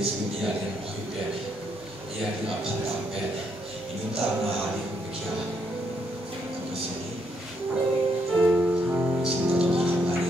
耶稣你也能回变的，你也能阿判大变的，因为大那哈利不起啊，那个是你，是那种很难的。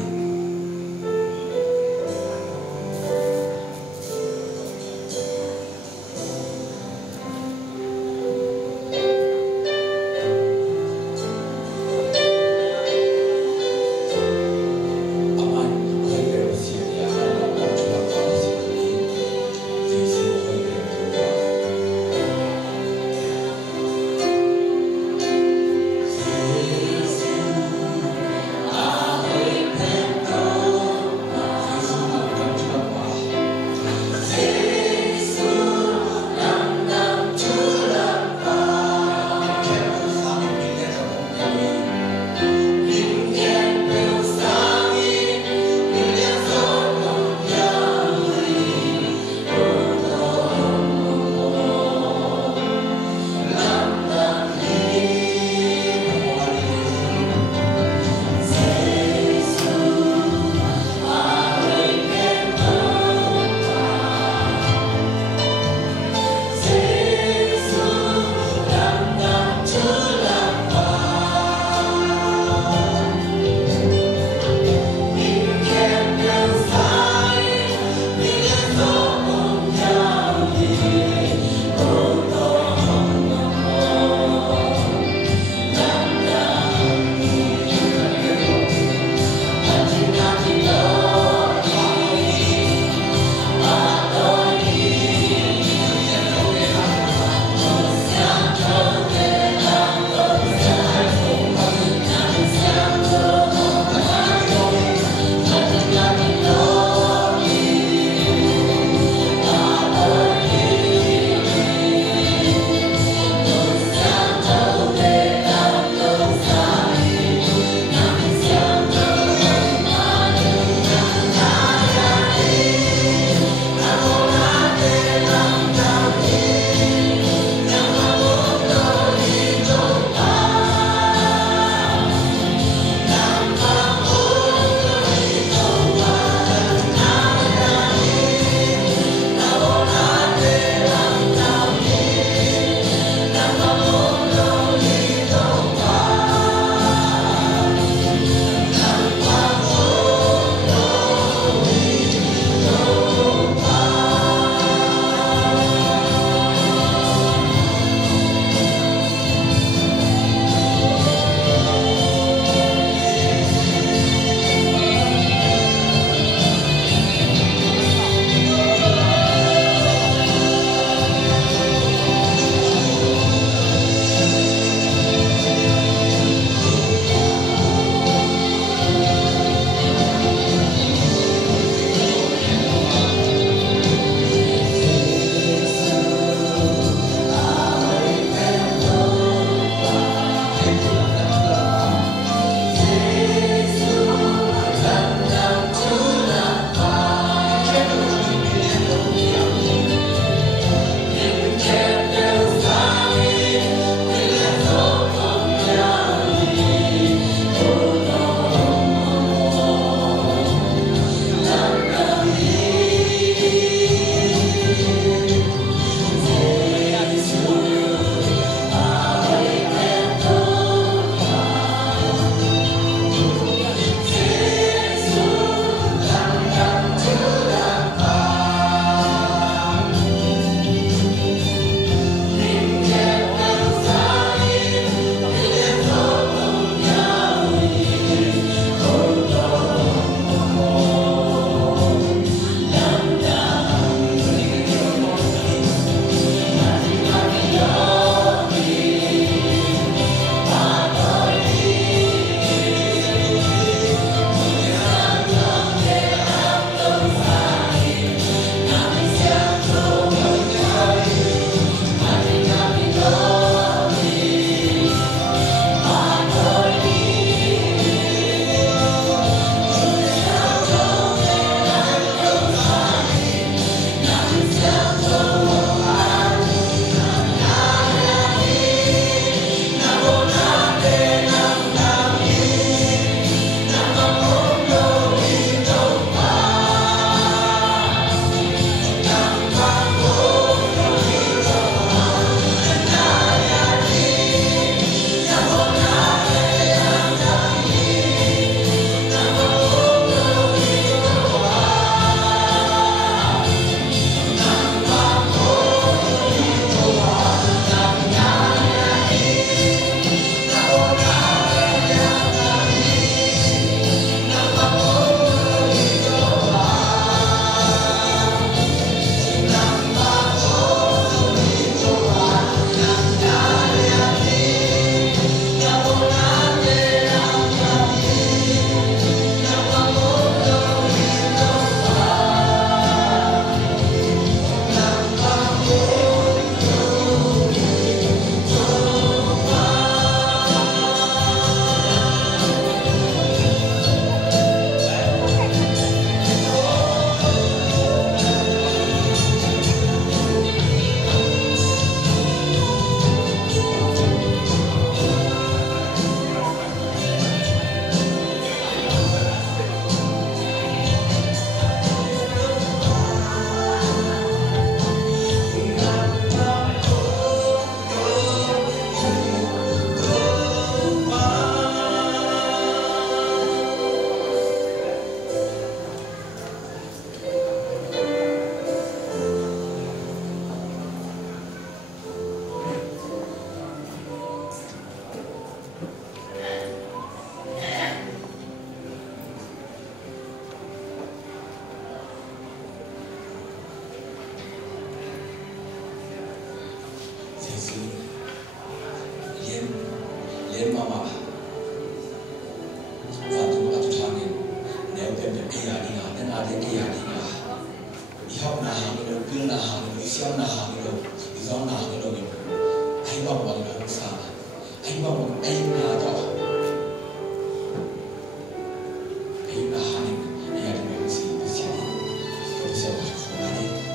kia đi ngà nên ai đến kia đi ngà đi học nào đi đâu cứ nào đi xem nào đi đâu đi giao nào đi đâu anh bảo bằng là không sao anh bảo bằng anh là đó anh là anh là người gì cái gì tôi sẽ bảo không ai đi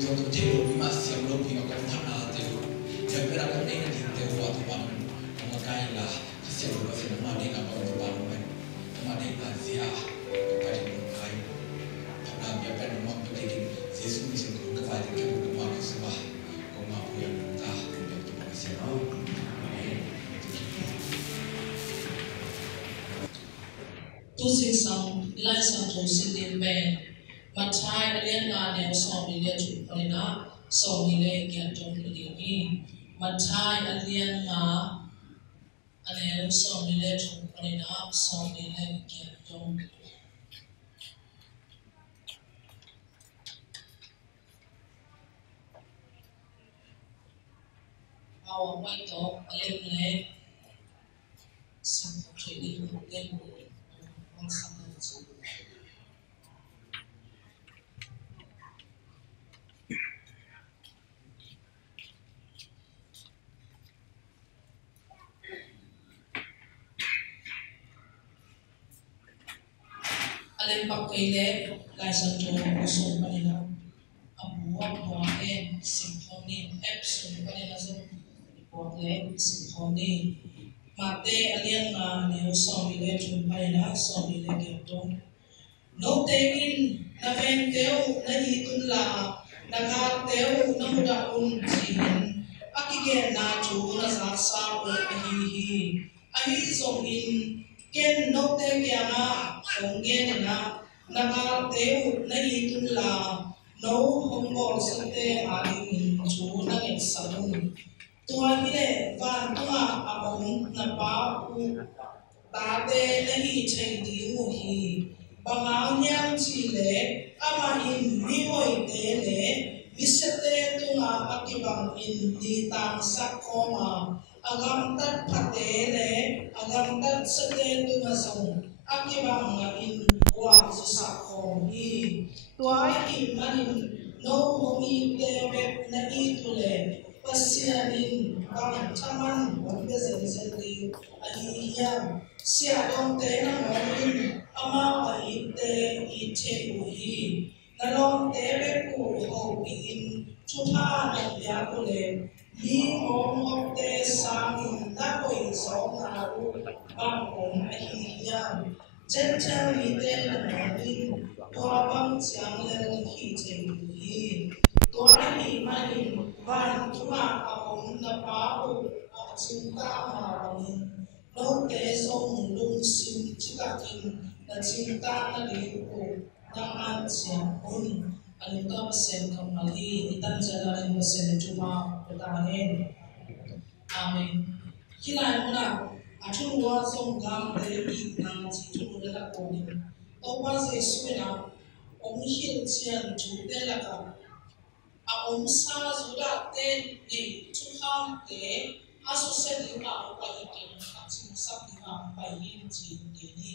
chúng tôi thấy được cái mà xem luôn thì mà con thằng nào thì giờ cái là con đây là thì đều qua tụi bạn mà cái là xem được cái film mà đây là con tụi bạn mình mà đây là gì à cái này một cái thằng nào bây giờ nó mong cái gì Jesus mình sẽ có cái vài cái bộ mà cái gì mà cũng mà bây giờ ta cũng được tụi bạn xem nó tu sinh sang lai sang tu sinh din ben mà thai alien na neo so mi le tu palina so mi le kya tong le ni mà thai alien na aneo so mi le tu palina so mi le kya tong our white dog alien le sim to le le alin pakkaile laisan to usung panila abuak buaken symphony epson panila so buakle symphony mate alien na neo somile chun panila somile getong no tein na ven teo na hitun la na ka teo na muda un jihin akige na chu na sa sa o ahi song in ken no te kya na onggen na naka teu na hitun la no hongor sate aling chu na ngek sabun tua hile van tua aong na pa u ta te na hi chai di mu hi bangau nyang chi le ama in mi hoi te le misate tunga akibang in di tang sak koma agam tat phate le agam tat sate tunga song akibang in wa su sak kom hi tua hi manin no homi te be na i tu le pasianin bang chaman bombe zen zen di ahi ya sia dong te na momin ama ahi te I te u hi na long te be ku ho in chu pha na ya ku le ni mong hok te sang na koi so na u bang om ahi ya chen chen ni te na momin tua bang chiang le hi te u hi tua hi manin van thuma aom na pa u chung ta ma bangin no te song lung sim chikakin na cinta na di u na an chiang un alita pasen kamali itan jalarin pasen chuma petahen amen kilai muna athun wa song gam te I na chi tu la ko ni to wa se suina om hil chian chu te la ka a om sa zuda te ni chu ham te asu se ni ka pa I ke a chu sa ni ka pa yin chi ke ni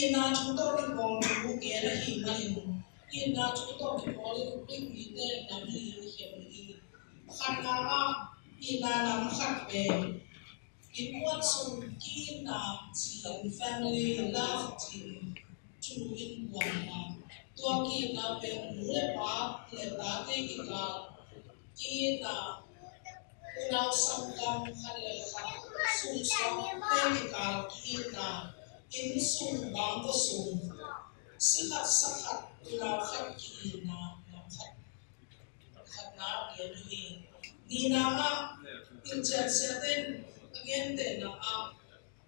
ina chu to ki bom bu ke la hi ma ni ina chu to ki bom ni mi te na mi hi ni khan na a ina nam khat pe in what some key na family love team to in one tua ki na pe le pa le ta te ki ka ki na una sam kam khan le kha sum so te ki ka ki na in sum bang ko sum sikhat sakhat una khat ki na na khat khat na ke ni na ma in chat seven again te na a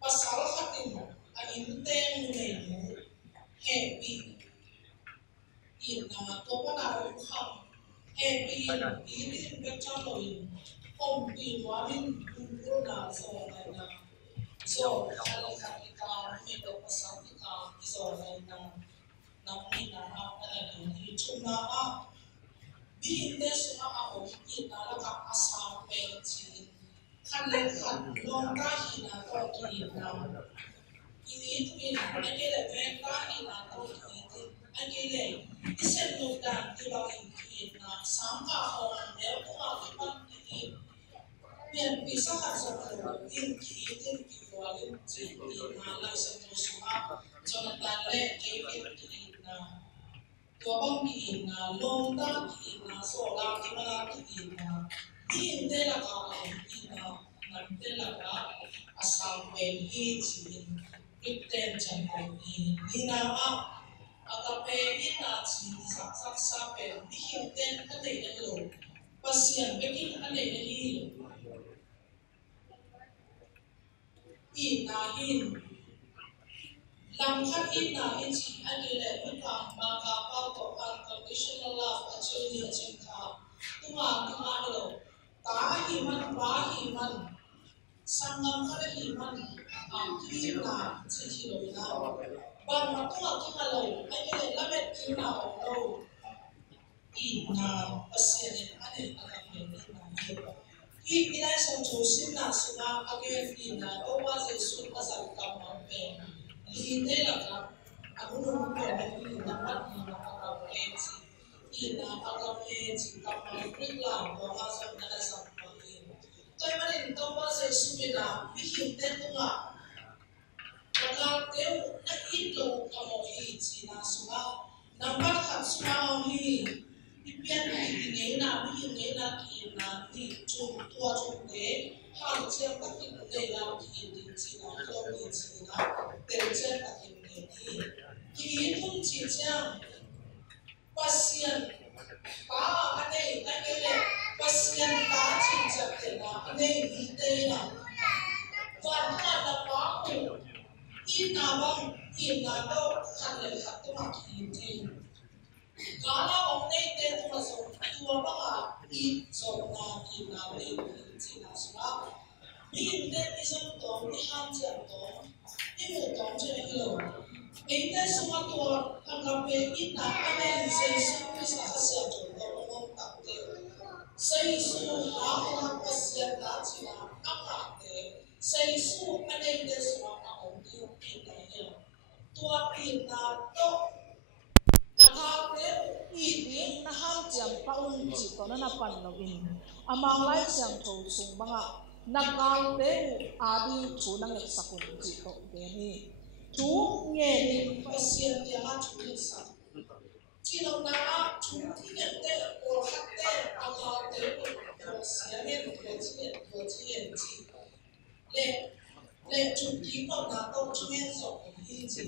pasal khatin a in teng ne mu happy in na to pa na ro kham happy in be cha lo in om pi wa min du na so na so ala khat ka mi to pasal ka so na ni na a ala ni chu na a bi te su a o ki na la ka asa pe chi khan le khan long ka hi na to ki na ini tu in agile venta ina to ki agile isen no da ki ba ki na sampa ho ne ko ma ki pa ki bien bisa ka sa ko in ki ko ale ji na la sa to su a Jonathan le ke ki na to bang ki na long da so la ki mana ki ina ni de la ka ina nan de la ka asam wen hi chi itten chan ko ina agape ina chi sak sak sa pe ni hitten ane ne lo pasian bekin ane ne hi ina hin lam khat ina in chi ane le ka ma ka pa to unconditional love actually chin ka tuma lo ta hi man ba hi man sangam khat hi man ki na chi chi lo na ban ma to lo ane le la bet ki na lo ina pasian ane agape ina ina sa chosin na suna again ina owa se sun asal kamampe line la ka aku nung ko ina ina agape kamampe la ko asa na sa pangin to manin to wa se sumina bihin ten nga maka teu na ito kamo hi sina suna nampak khat suna hi pian ni na bihin na ina ni chung tua chung de hang chen tak ki de la ki din sina lo ni sina tel chen tak ki ni ki tung chi chang pasian pa ane na kele pasian ta chin chak te na ane ni te na van na na pa ko ina bang ina do khan le khat to ma ki din Gala onne te tuma so tua banga I so na ina le tina sura ni te isam to ni ham che to ni mo to che ni lo e te suma to anga pe ina ane se su ni sa sa to to mo ta te sai su ha na pasya ta china anga te sai su ane te suma na on ti ina ya tua ina to Iding na ham jam paun chi to na pan lo in amang lai sang tho sung banga nakal te adi thu nang ek sakun chi to de ni chu nge ni pasien ya ma chu ni sa chi lo na chu ti ne te or hat te akal te ko sia ne ko chi le chu ki ko na to chu ne so hi chi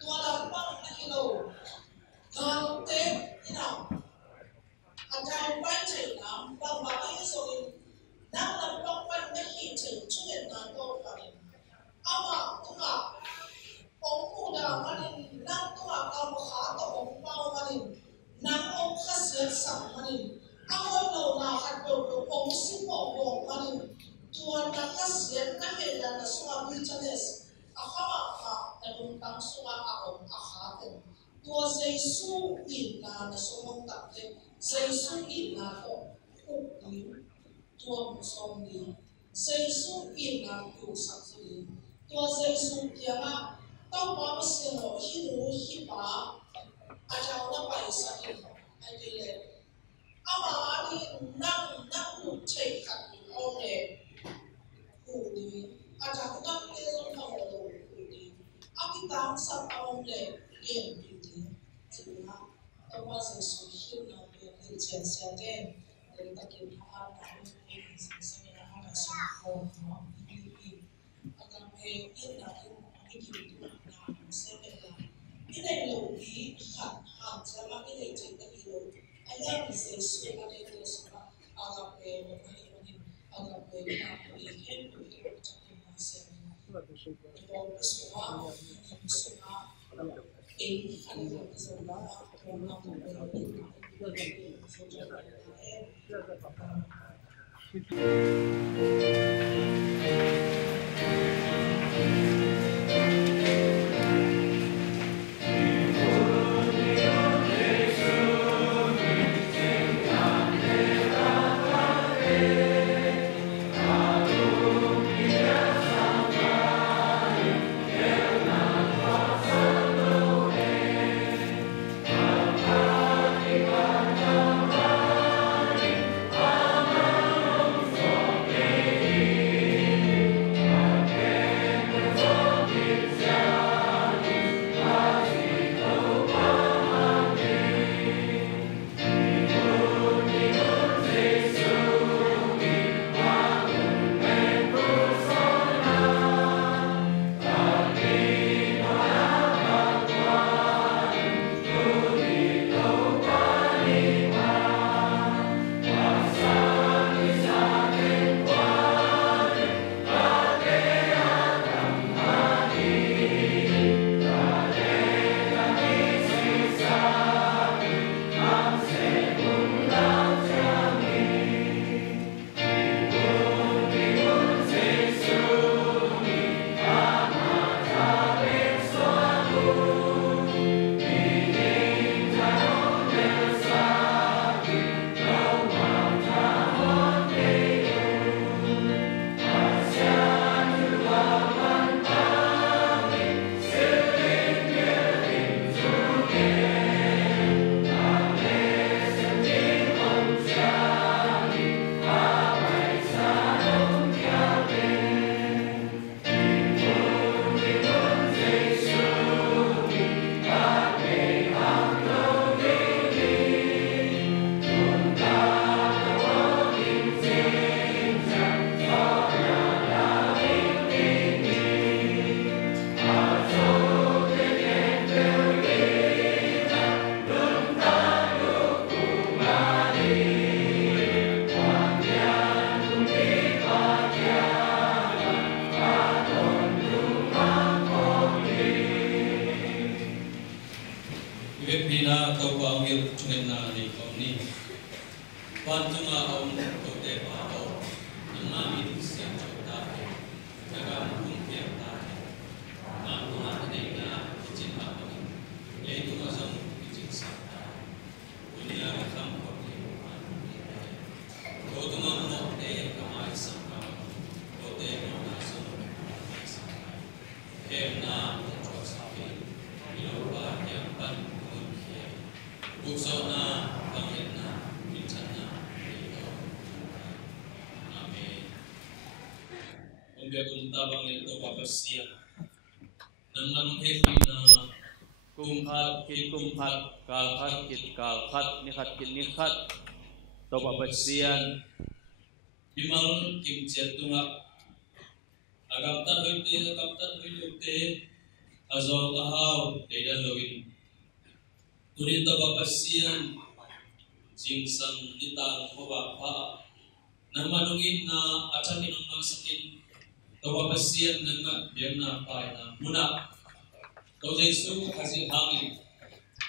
to la pa na ki lo Kalau ina atau pantai nam bapa ini soin nam lampau pan nahi cencuit nanto paling apa tuka ongku dah manin nam tuka kau berkata ongpau manin nam ong khasiat sang manin awal lo na hado ong sipo ong manin tuan na khasiat na hela na suka bicanes akama ka na buntang suka aong akhaten tua Giêsu in là số tập thể Giêsu in là có phục liu tua một số liu Giêsu in là cứu sắc liu tua Giêsu kia mà tao bảo bác sĩ nói hi nu hi ba cháu nó phải sao đi anh đi lên mà đi năng năng đủ chạy khát ông này cụ đi cháu nó đi trong phòng đồ cụ đi cái tang sắp ông này liền I wasn't so sure now the chance again. The takin hard time is something I have as home from BB. Agape in na in na seven. In a low be hat hand sama in a take the kilo. I love this is so many days agape agape na be him to the takin na seven. The ball is wow. Biar tabang itu bapasia, namun hepina kumhat kit kumhat kalhat kit kalhat nihat kit nihat, to bapasian bimal kim jatungak agam tan hoite azol kahau dedan lowin turin to bapasian jingsang ditang hobapa namanungin na acamin ang sakin tawa pasian nanga biarna paina muna to Jesu kasi hangin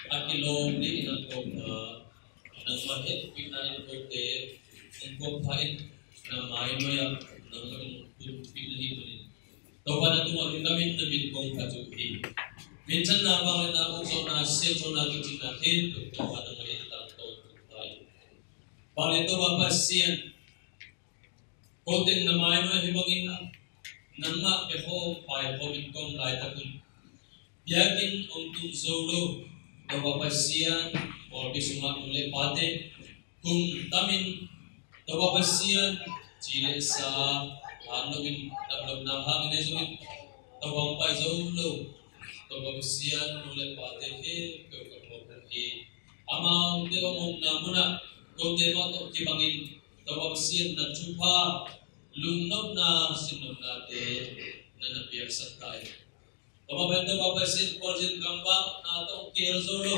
akilom di inang ko nang mahet pinain ko te ang pain na may maya nang pinahin mo din tawa na tumagin namin kong kajuhin minsan na bangin na uso na seto na kitinahin tawa na malintang to tayo bangin to mapasian kote na may maya hibangin na nama keho pai homin kong lai takun yakin untuk solo tawa pasian or bisuma mule pate kung tamin tawa pasian chile sa hanogin tablog na hangin esumin tawa pai solo tawa pasian mule pate ke ke ama dewa mong namuna kung dewa to kibangin tawa pasian na chupa lungnog na sinom natin na nabiyak sa tayo. Kamabenta babasin Porjin Gambang na itong Kielsolo.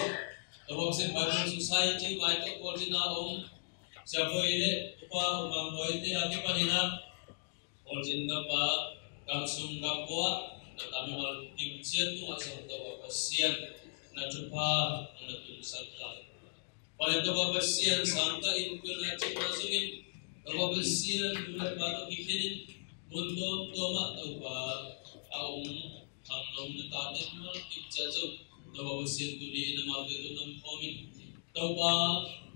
Kababasin Bible Society, ito Porjin na siya po ile, umang po ite, ati panina, Porjin Gambang, Gangsung Gambua, na kami maligsiyan mo asang babasiyan na chupa na natulisan tayo. Palito babasiyan, sangka inukul na chimasuin, babasiyan mulai bato kikinin mundo toma tauba aum hamnom natatin mal ikjajo babasiyan tuli na magdeto ng komin tauba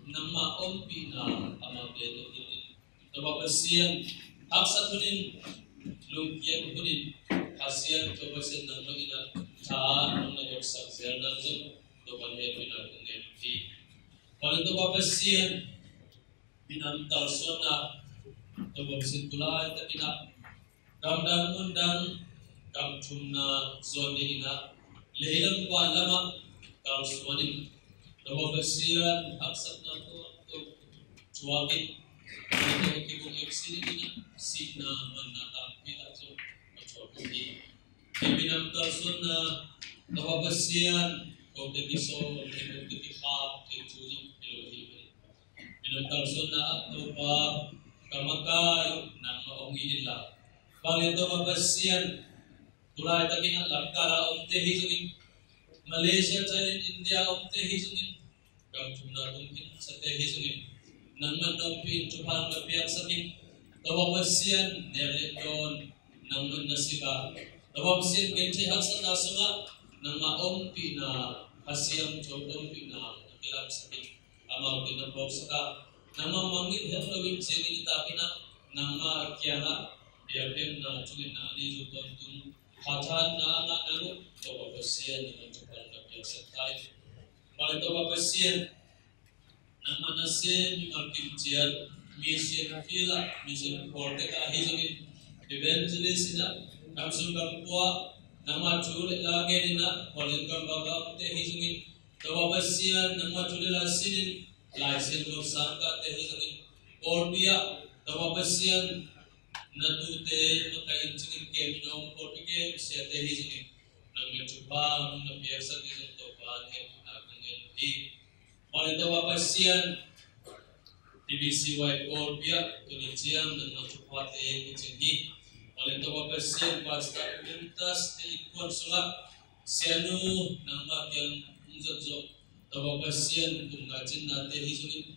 nama ompi na amagdeto din babasiyan aksa kunin lungkian kunin kasiyan babasiyan ng magina chan ng nagsak zerdan zo doban hepi na ngenti palito babasiyan binantal sona tobong situla ita ina kamdang undang kamchumna zoni ina leilang kwa lama kal suwanin tobong basian aksat na to chuwakit ito kibong eksini ina signa manatang atso machuwakit binantal sona tobong basian kau tebiso kau tebihap kechuzong Pinagtal na ato pa kamakay ng maongin nila. Bang ito mabasiyan, tulay takin ang lakara om tehizungin, Malaysia, China, India om tehizungin, kamchum na tungkin sa tehizungin, nang mandampin chupan kapiyak sakin, tawabasiyan, nelit doon, nang manasiba, tawabasiyan, genche haksa nasunga, nang maompi na hasiyang chompi na nakilang sakin. Amaw tinapok saka nama mangit helawin sini tapina nama kiana biarkan na cungin na ani juton tun hajan na anak nanu to bapasian dengan cukup kapiak setai malito bapasian nama nase makin cian mission fila mission porte ka hizungin evangelist ina kamsung kampua nama chule lagi nina walin kambaga te hizungin tawabasian nama chulila sinin laisen lo sangka tehizungin orbia tawabasian natute makain singin kemino porpike sia tehizungin nang mencoba nang biasa kisah topan nangin di malita tawabasian divisi white orbia tunisian nang mencoba tehizungin malita tawabasian pasta untas ikon sulat sianu nang makyang unzot tawabasian kung ngajin natin hizungin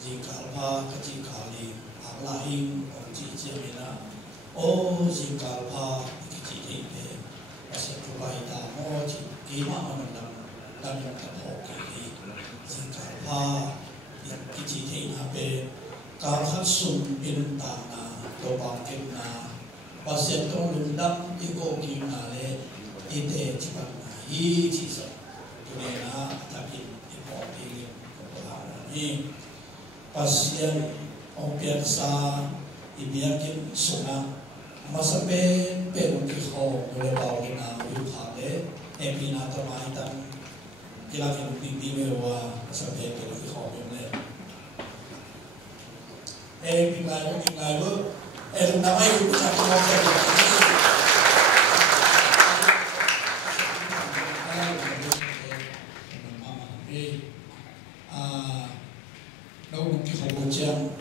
Jingkalpa kajikali anglaing onji jamina o jingkalpa kajikite pasal tupai damo kima manam dan tapoki jingkalpa yang kajikite nabe kalhat sum pintana tobang kena pasal tong lundam iko kina le ite cepat nahi cisa tunena tapi ipoki ini pasien obiasa ibiakin sunga masapen perun kiho mulai bau kena uyukade epina termaitan kilakin pipi mewa masapen perun kiho mulai pingai namai itu cakap ngomong nung kihujan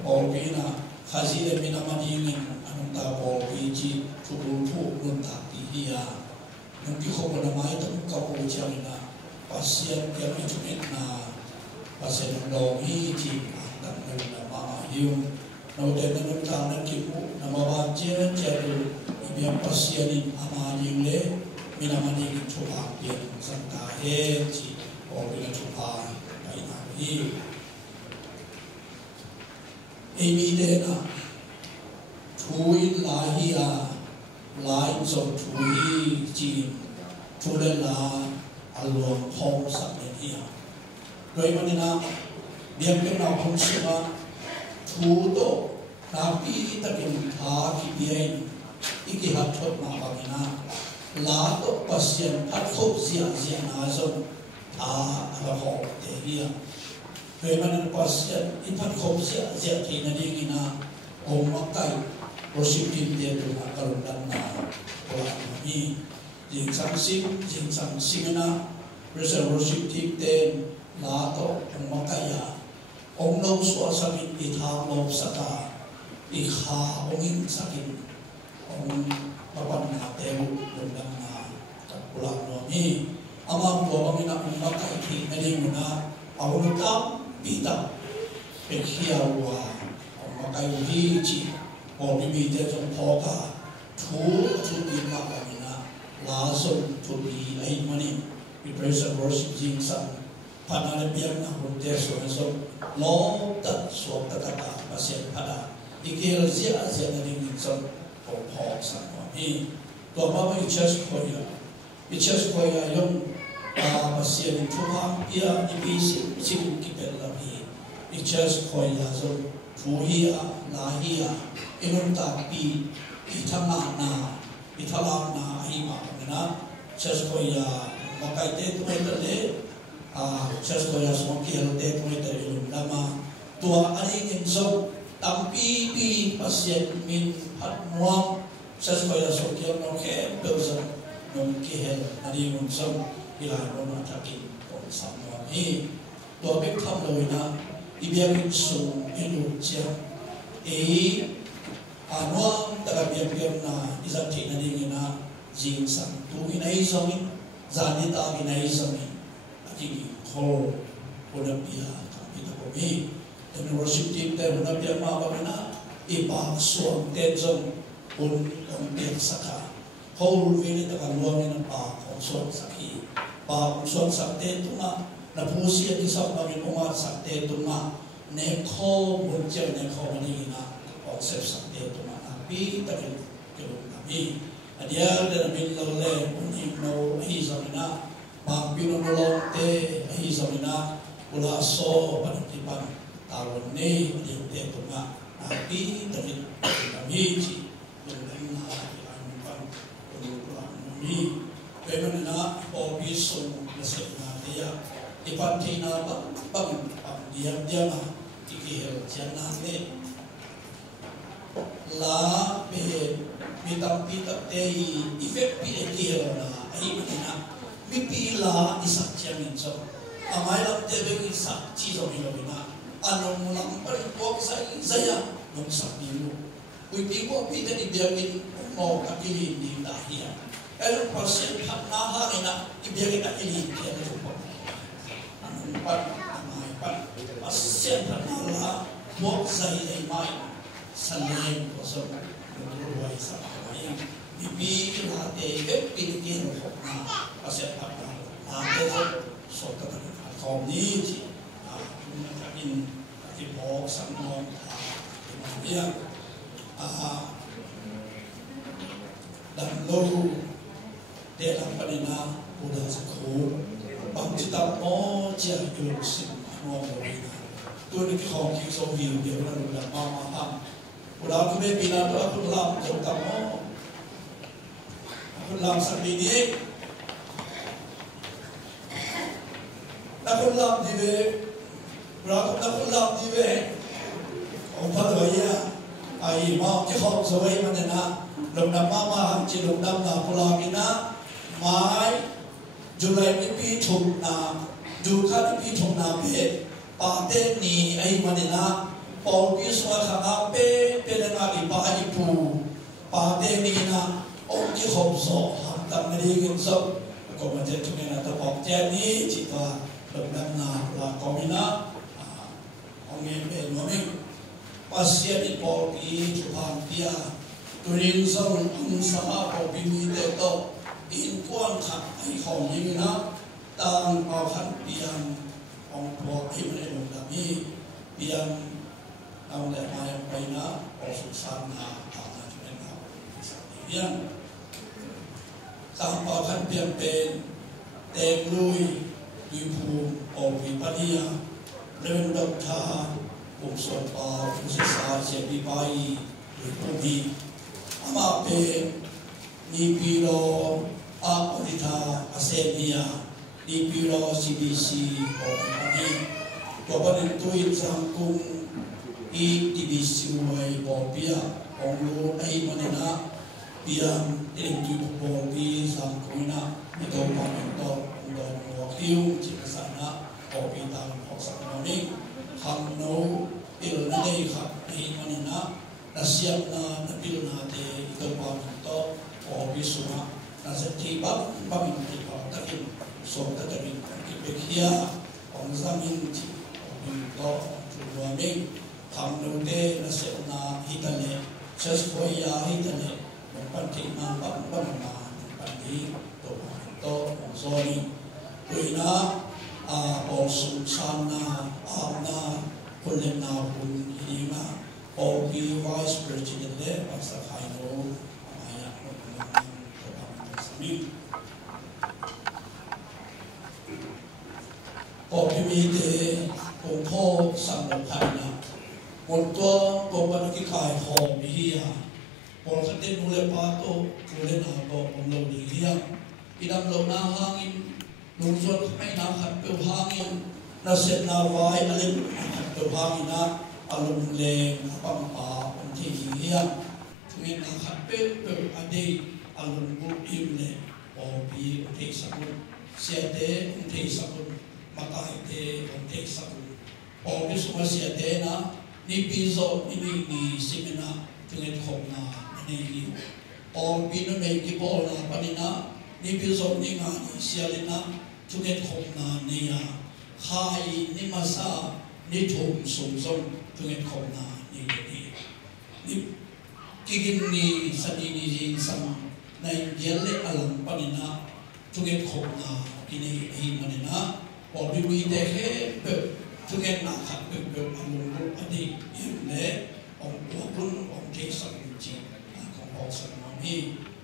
polpina hasil mina maningin anong ta polpiji tubupu nunta ihia nung kihujan namai itu kahujan na pasien yang itu na pasien longi ji dan nama yung nung dene nunta na kihu nama bajen jadi ibiang pasienin amaning le mina maningin tuha yang santahe ji polpina tuha kaina hi Amy dena thui lahia lain so thui jin thui la along hong sakenia doi manina biar kena hong sima thu do napi takin tha ki biain iki hathot ma bagina la to pasien hathot sia na so ala ho te hia Memang pasien ipat komsia zat ini dingina omakai positif dia tu kalau dan orang ini jeng sangsing na bersa positif ten lato omakai ya omnom suasana itha mau saka ikha ongin sakin om papan na teu dan pulang ini amam buang ina omakai ti medinguna awal tam Bita, pekiawa, makai uji, mobi dia jom poka, tu di makamina, langsung tu di air mani, di pressure worship jingsan, panah biar nak runtir so long tak suap tak kata pasien pada, ikir zia dari jingsan, pok sama ni, tu apa ichas koya yang pasien Tuhan ia dibisi sibuk kita lagi. Ichas koya so tuhi lahia inun tapi ithamana ima mana chas koya makai te tu le chas koya smoki hal te tu le lama tua ari in so tampi pi pasien min hat muam chas koya so kiam no ke dosa no ke hel ari un so ilan orang takin orang sama ni, dua bekam lawina, ibiakin sung Indonesia, anuang tagabiam na izati na dingina jingsang tu inai zomi, zanita inai zomi, akini kor unapia kapita komi, dan worship team ter unapia mabagina, ipak suam tenzong unapia saka, whole ini tagaluangin pa konsol saki. Pagkuson sakte tunga na pusiya di sa pagkukungat sakte tunga neko buntiyan neko maningina konsep sakte tunga nabi takin kilong nabi adiyal na namin lole unim no ahizamina magpinunolong te ahizamina ula so panagtipan tawon ni adiyal te tunga nabi takin nabi si tulong na ilang pang tulong nabi Memang na obiso nasib na dia ipanti na pang diam na ikihel siya natin la mitang tei effect ikihel na ay na mipila isak siya minso amay lang tebe isak chizo na anong lang pa rin po sa saya nung sabihin mo uy ko pita ibiyagin mo kakilin din dahil Elok pasien hak naha ina ibiyagi na ilin kaya na lupa. Anong pan amay ปันมาเสียนพันละพวกใจไอ้ไม้สันเลงก็สมรวยสักหน่อยมีปีลาเตะปีเกี่ยวกับนามาเสียนพันละลาเตะสดกันทองนี้ที่มันจะอินที่บอกสังนองเนี่ยดังโลเดลังปนินาอุดาสคูบางจิตาโมเจียยุลสิมโนโมรินาตัวนี้ของคิวโซวิวเดียวกันดังมาทำอุดาคุณไม่ปีนาตัวคุณลำจงตามโมคุณลำสักปีนี้นักคุณลำดีเวเรานักคุณลำดีเวองค์พระเวียไอ้มาที่เขาสวยมันเนี่ยนะลงน้ำมาจีลงน้ำนาพุลากินะไม้จุลัยนิพีถุงนาดูข้านิพีถุงนาเพศปาเตนีไอ้มันเนี่ยนะปอกิสวะข้าเป็นนาลิปาอิปูปาเตนีนะองค์ที่เขาสอบทำตามไม่ได้เงินสดก็มันจะทุกอย่างแต่บอกแจ้นี้จิตว่าลงน้ำนาพุลาก็มีนะองค์เงี้ยเป็นว่าไม่pasien di poki Tuhan dia turin sang sama poki ni teto in kuan khat ai khom ni na tang pau khan pian ong poki ni mong dami pian ang le mai pai na o su san na ta na turen na pian tang pau khan pian pen te lui yu pu o pi pania ren dok thaผมสอนป่าผมศึกษาเสียบีไปหรือผู้ดีอามาเป็นนิพิโรอาปฏิทาอาเซเนียนิพิโรซีบีซีโอปันนี้ตัวประเด็นตัวอินสังกุมอีดีบีซีไว้บอเปียองรู้ไอ้มันนะเปียมเอ็นจูบอปีสังกุมนะมีตัวมันตัวดอนหัวคิวจิตสันนะบอปีตามของสังกุมนี้คำโน้เอลนั่นเองครับในมันนะนักเสียงนะนักบิลนาเตตัวบางตัวโอบิสุมานักเศรษฐีบ้างที่เขาตะกินส่งตะกินที่เบคียของซามินที่มีตัวจุดรวมเองคำโน้เตนักเสียงนะฮิตาเลเชสโฟยาฮิตาเลมันปันที่มาบ้างมาปันที่ตัวบางตัวของโซนีด้วยนะโอสุชานาอานาคนเล่นนาคุณฮีมาโอพีไวส์ประจิตเล่ภาษาไทยโน้มายาโน้ตัวบางสมิโอพีมีเตองค์พ่อสังฆานะหมดตัวตัวบันทิกายหอมฮียาพอสักเดือนนู้นเลยป้าโตนู้นเลยนาโตผมเราดีเฮียอีดำเราหน้าห้างอินลุงชดให้นาขัดเปรี้ยวห้างอินนาเสนาไว้อะไรขัดเปรี้ยวห้างอินนะอารมณ์เลงปังป่าคนที่เฮียทุกอย่างนาขัดเปรี้ยวอดีตอารมณ์บุญอิ่มเลยโอปีอุทิศกุลเสียเตอุทิศกุลมาตายเตอุทิศกุลโอปีสุมาเสียเตนะนี่ปีโซนี่สิมินะทุกอย่างของนานี่โอปีนั้นไม่กี่ปอนะปนินะนี่พิจารณางานเสียเลยนะทุกอย่างของนาเนี่ยขายนี่มาซานี่ถูกส่งส่งทุกอย่างของนานี่นี่กินนี่สันนี่ยิงสัมในเยลเล่อลังปนินะทุกอย่างของนาที่นี่ให้มันนะพอดูมีแต่แค่แบบทุกอย่างนาขัดแบบอารมณ์อดีตยิ่งเล่องค์ตัวรุ่นองค์เทศกุลจีขององค์สันนี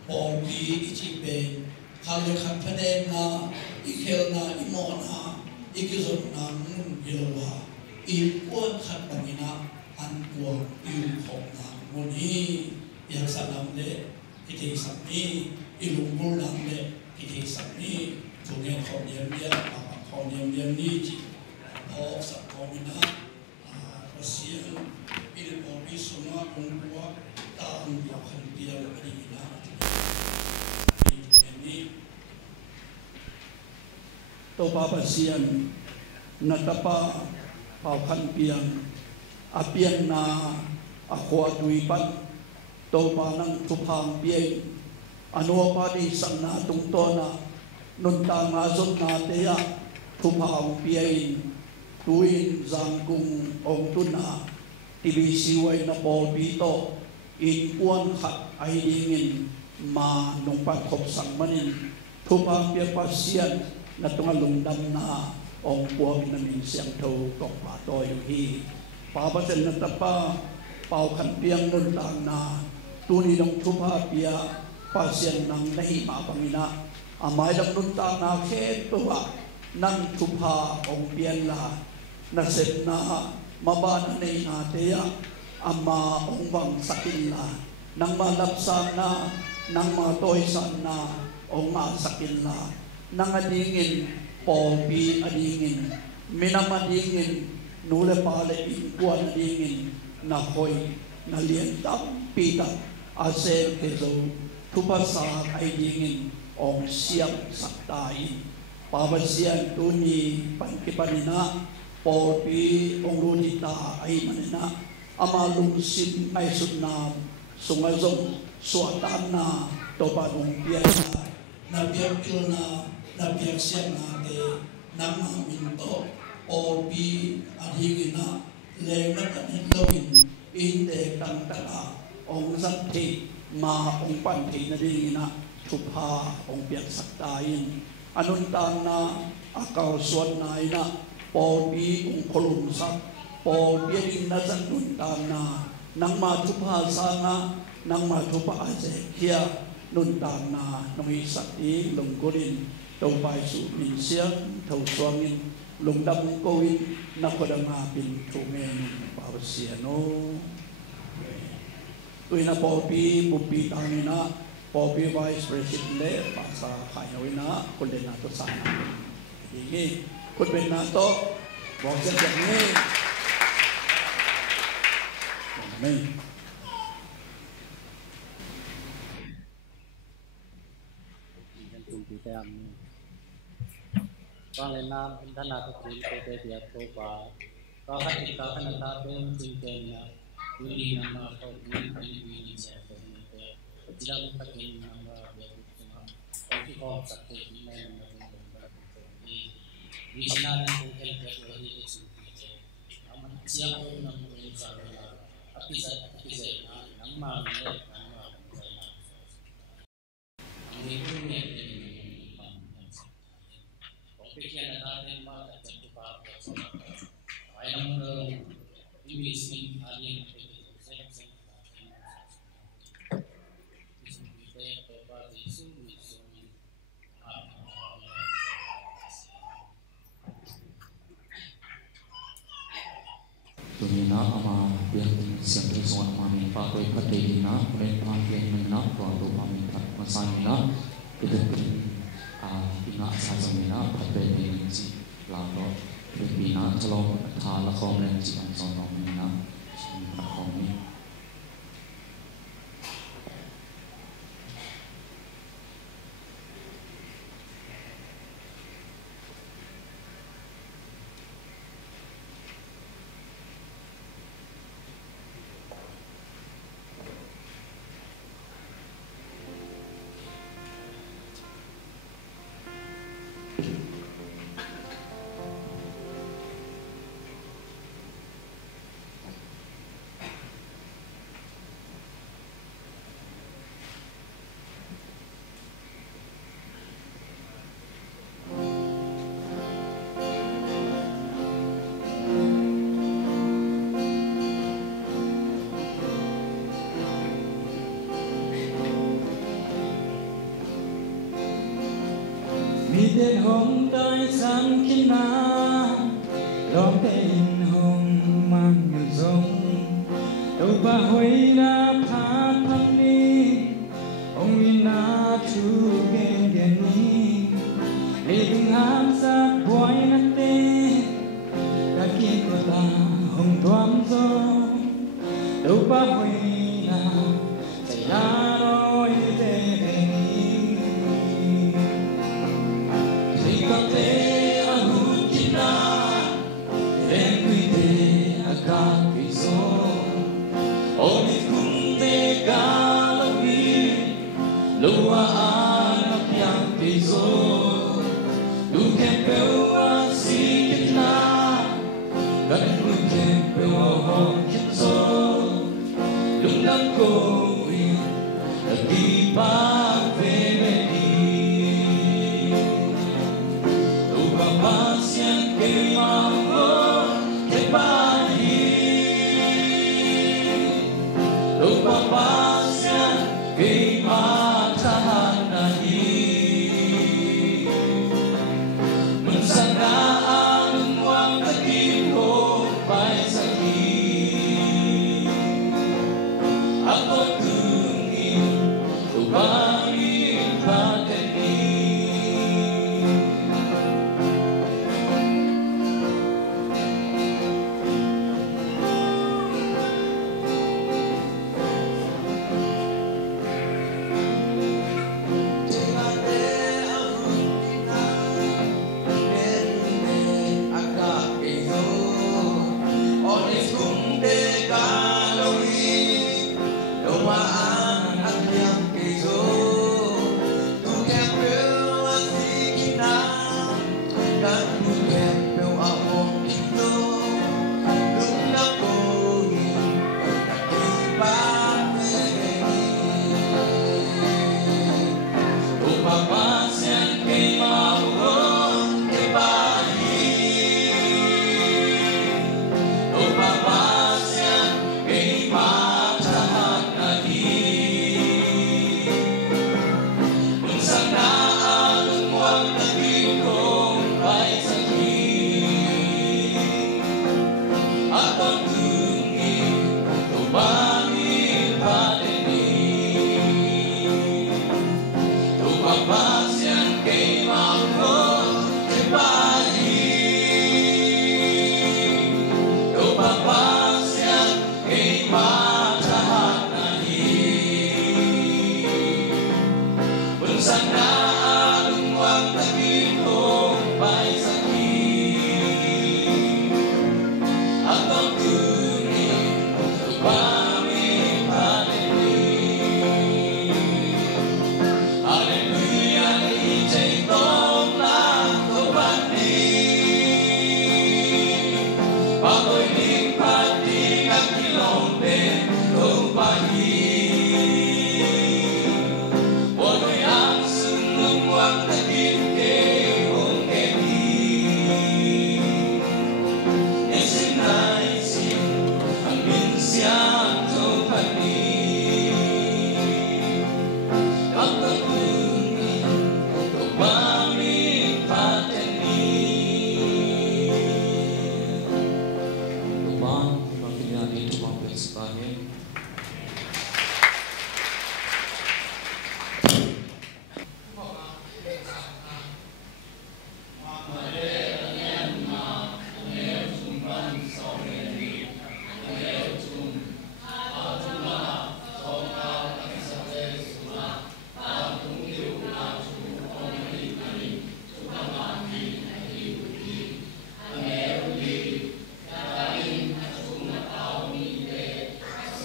พอปีอิจิเปขันเลยขันพเนนาอิเคลนาอิโมนาอิกิจนามุนเยลวาอิปวนขันบังนะอันกวงอิวของนามุนียังสนามเล่พิธีสัมมีอิลุงบุลังเล่พิธีสัมมีทุกอย่างของเยี่ยมเยี่ยมของเยี่ยมเยี่ยมนี้จีพอสักของมินะเสียงอิเลโอบิสุมาองค์ว่าตามอยากขันเปียร์อะไรนะตัวปาปัสเซียนนัตปาเป่าขันเปียงอาเปียงนาอาขวาดุยปันตัวปานังทุพางเปียงอนุปาดิสังนาตุงโตนะนุนตามาจนนาเตียทุพางเปียง tuin giang cung ông tu na tivi siway na Paul Pito in kuan khat ai dingin ma nung pat khop sang manin thupa pia pasian na tunga lungdam na ông buông na min siang thâu kong pa toy hi pa ba sen na tapa pau khan piang nun tang na tuni dong thupa pia pasian nang nahi ma pamina amai dong nun tang na khe tuwa nang thupa ông pian la na set na mabana nei na teya ama ông wang sakin la nang ma lapsan na nang ma toy san na ông ma sakin la nang adingin Paul P adingin minam adingin nule pale inkuan adingin na hoy na lian tam pita asel kezo tupasa adingin ong siam saktai pabasian tuni pankipanina Paul P ong lunita ay manina amalung sim ay sunna sungazong suatan na topanong piana na biakil na biak siang nate nang minto o bi adhigina leng na kanin lawin inte tang taka ong sakti ma ong panti na dingina tupha ong biak saktayin anun tang na akaw suan na ina o bi ong kolum sak o bi na zanun tang na nang ma tupha sanga nang ma tupha ase kia nun tang na nong isati lungkurin tàu bài sự mình xiang thầu xoangin lùng đâm coin na kodama bin tumen bảo siano tôi na popi bupi tangina popi vice president le basa khainoina kulen na to sana ini kulen na to boksen jani amen Con lên nam thân là thực hiện cơ thể việc tổ quả có các thị cao khăn ta bên trên kênh quý đi nằm ở cầu quý đi sẽ cầu quý chỉ là một cách nhìn nằm ở việc có cái con sạch thì này nằm ở trong cầu quý vì thế nên cũng kênh việc là đi cái sự kiện mà siang cũng nằm ở trong sao là tapi saya nằm mà này nằm ở ini pun yang Pikiran ada yang mana tentu pak, ayam ini sih ada yang saya berapa isu Tumina ama yang siang suat mami pakai pati na, kemudian pakai mana waktu mami tak masanya itu ina sasamina pakai ini si lalu bina celong thala kong dan si ansong mina kong ni Tên hôm tới sáng khi na đó tên hôm mang người giống đâu ba hồi na phá thăm đi ông đi na chú ghen ghen đi để đừng hát sát quay na tê đã kia của ta hồng thoáng gió đâu ba hồi na chạy ra nói tê tê Kate ahutina, equite agapiso, oni kunte galavi, lua anapiantizo, luke peua sikitna, Hãy subscribe cho kênh Ghiền Mì Gõ để không bỏ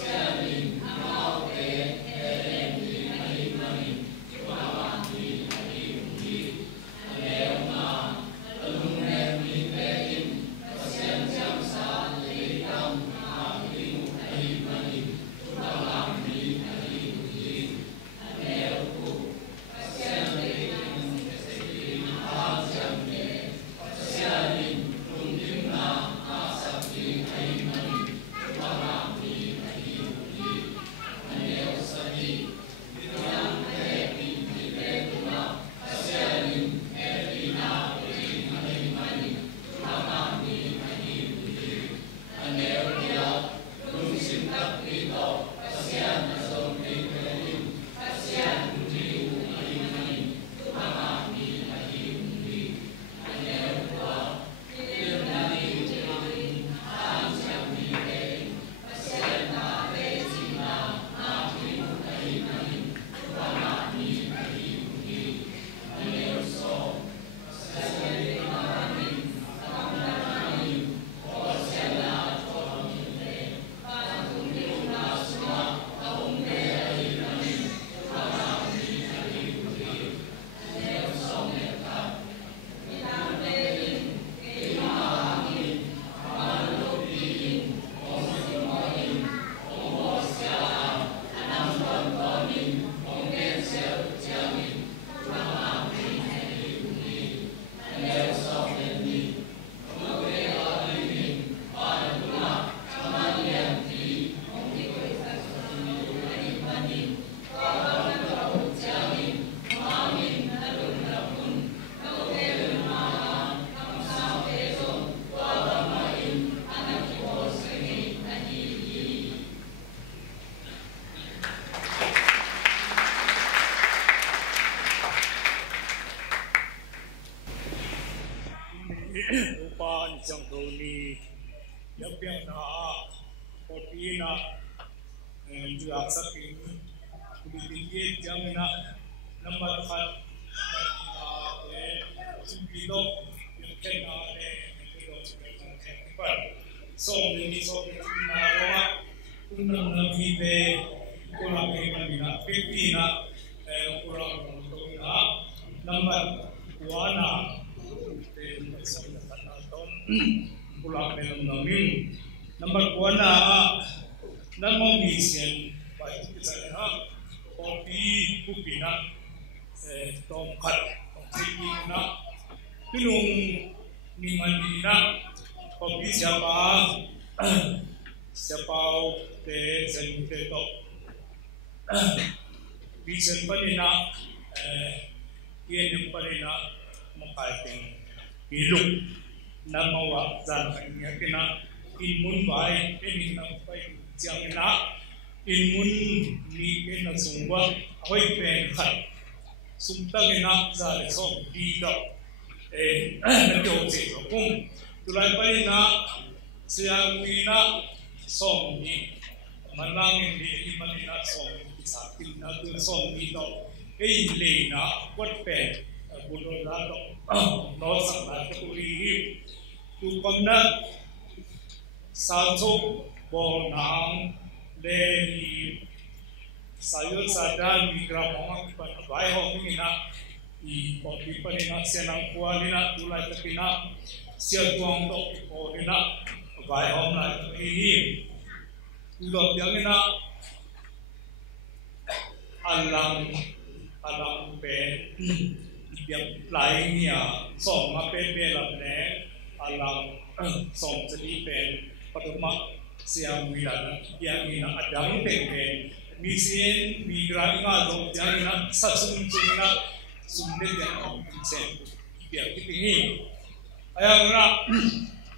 lỡ piang na poti na juak saking kubitin jam na number 1 sumpito yung kena so ni so na roa unang nabibe kurang na 50 na kurang na number 1 na pulang dalam namin number 1 na namang mission baik saya kopi kupina tongkat kopi na tulong nimandina kopi siapa te senteto mission panina yang panina mengkaiting hidup namawa zan kanya kena ilmun baik ini nampai jangan ilmun ni kena sungguh koi pen khat sumta kena zale som di do nanti sih kum tulai pai na siang mina som ni manang di mana som sakit na tu som di do le na wat pen bunuh la do no sang la tu ri tu komna salso bonang lehi sayur sadang migra mong pan bai ho mina I kopi panina senang kualina tulai tekina sia tuang to orina bai ho na ini ulo biangina alam pe biang lainnya som ma pe lam ne alam som jadi pen paduma siang wilan yang ina adang pen misin migra inga do yang ina sasung cina sumber yang sen biang ini ayang na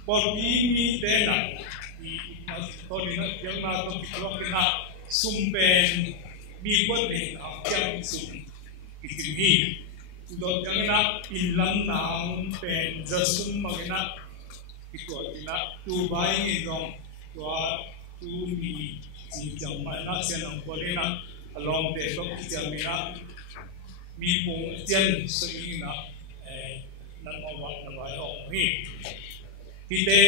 bodi mi dena di kodina yang na to kalau kena sumben mi bodi yang sum ini udah yang na ilang nang pen jasum magina itu artinya tu bayi dong tua tu mi si jamana senang kolena along the top jamina mi pung jen sengina namawa nabayo mi kita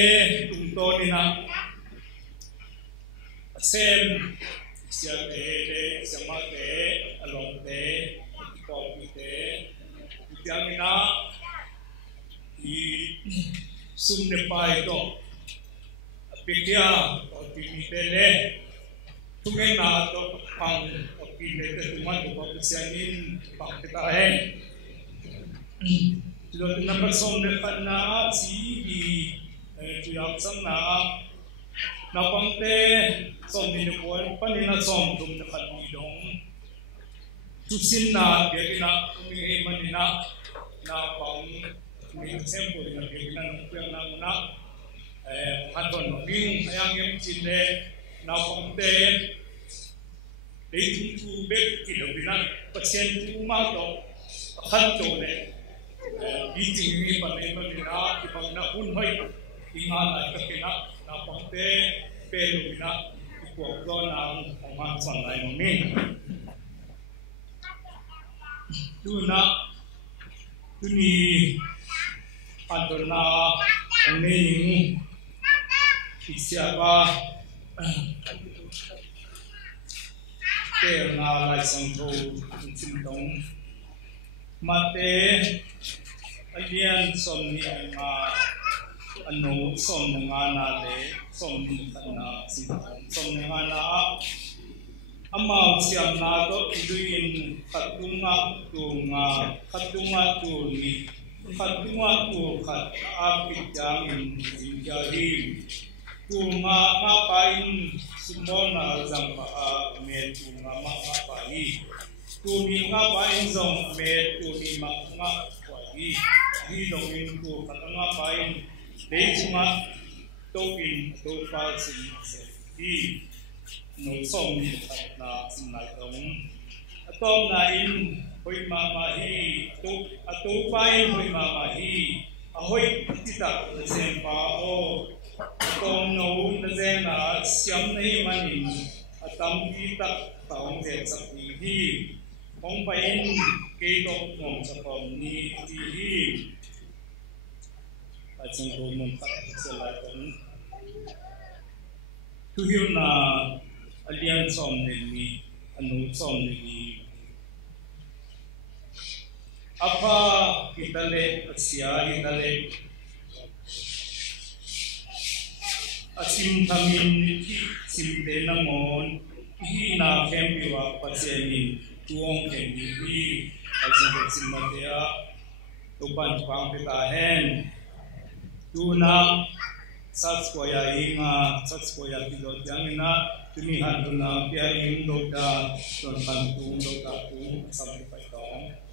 tungto dina sem siate samate along the top kita jamina di sumne pai to pedia o timitele tumena to pang o pilete tuman to pasianin pang kita lo number somne panna si di tuyap samna na pangte somne ko panina som tum na kadidong tusin na gerina umi manina na pang mi sempo na gerina no na muna hanton ning ayang em chinde na pangte dei tu be kilobina pasien tu ma to khanto ne biting ni panina ki pang na hun hoi ingana ka kina na pangte pelubina ko do na ma san lai no ni tu na tu ni adona ni siapa na lai sang tho chin dong mate alian som ni ma ano som nga na le som ni na si som nga na ama siam na to iduin katunga tu ni katunga tu kat apit jangin jahim tunga mapain sumona zamba me tunga mapai tuni ngapain zong me tuni ngapai di dongin tu katanga pain dechma topin to pa sin di no som ni na sinai dong atom na in hoi mama hi to ato pain hoi mama hi ahoy tita sen pa o Tom no na zena siam nei manin atam ki tak taong zen sa hi ong pain ke tok ngom sa pom ni ti hi achang ko mong tak sa laton tu hiu na alian som ni anu som ni apa kitale asia kitale asim tamin simde namon hina kempiwa paseni tuong kempi asim simmatea tupan pang pitahen tuna satskoya inga satskoya pilot yang ina tumihan tuna pia indo da ton pantung do ta tu sampai paitong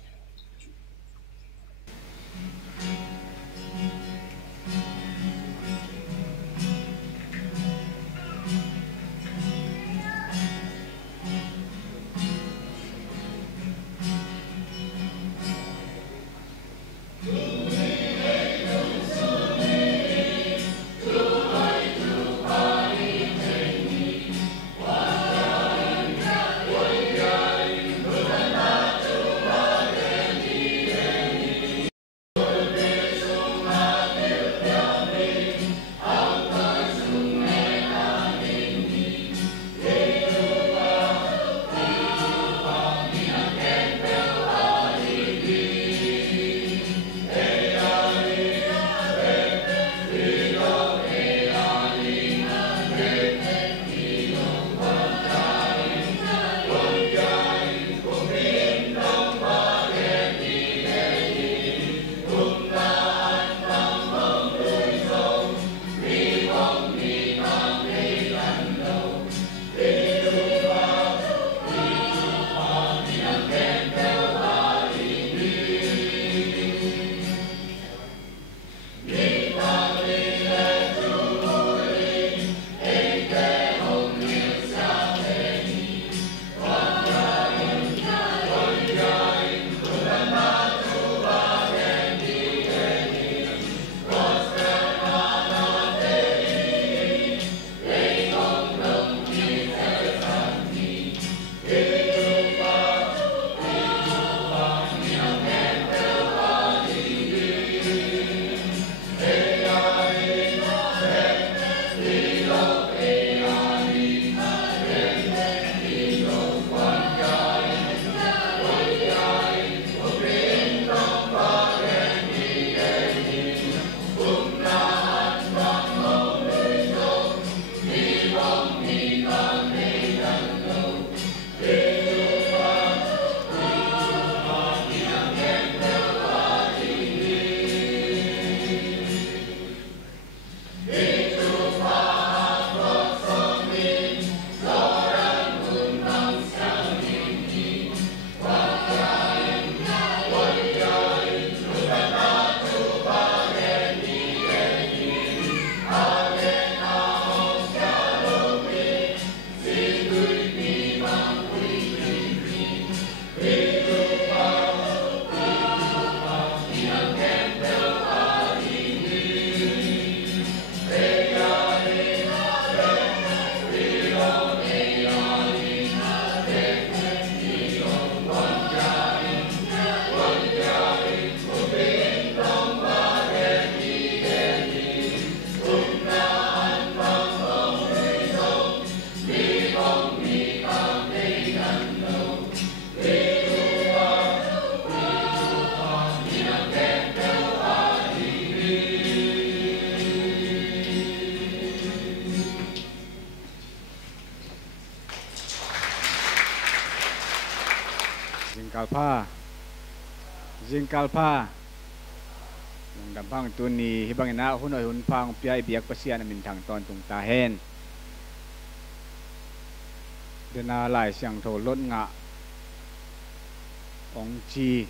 Jingkalpa nung dampang tu ni hibang ina hunoi hun pang piai biak pasian min thang ton tung ta hen dena lai siang tho lot nga ong chi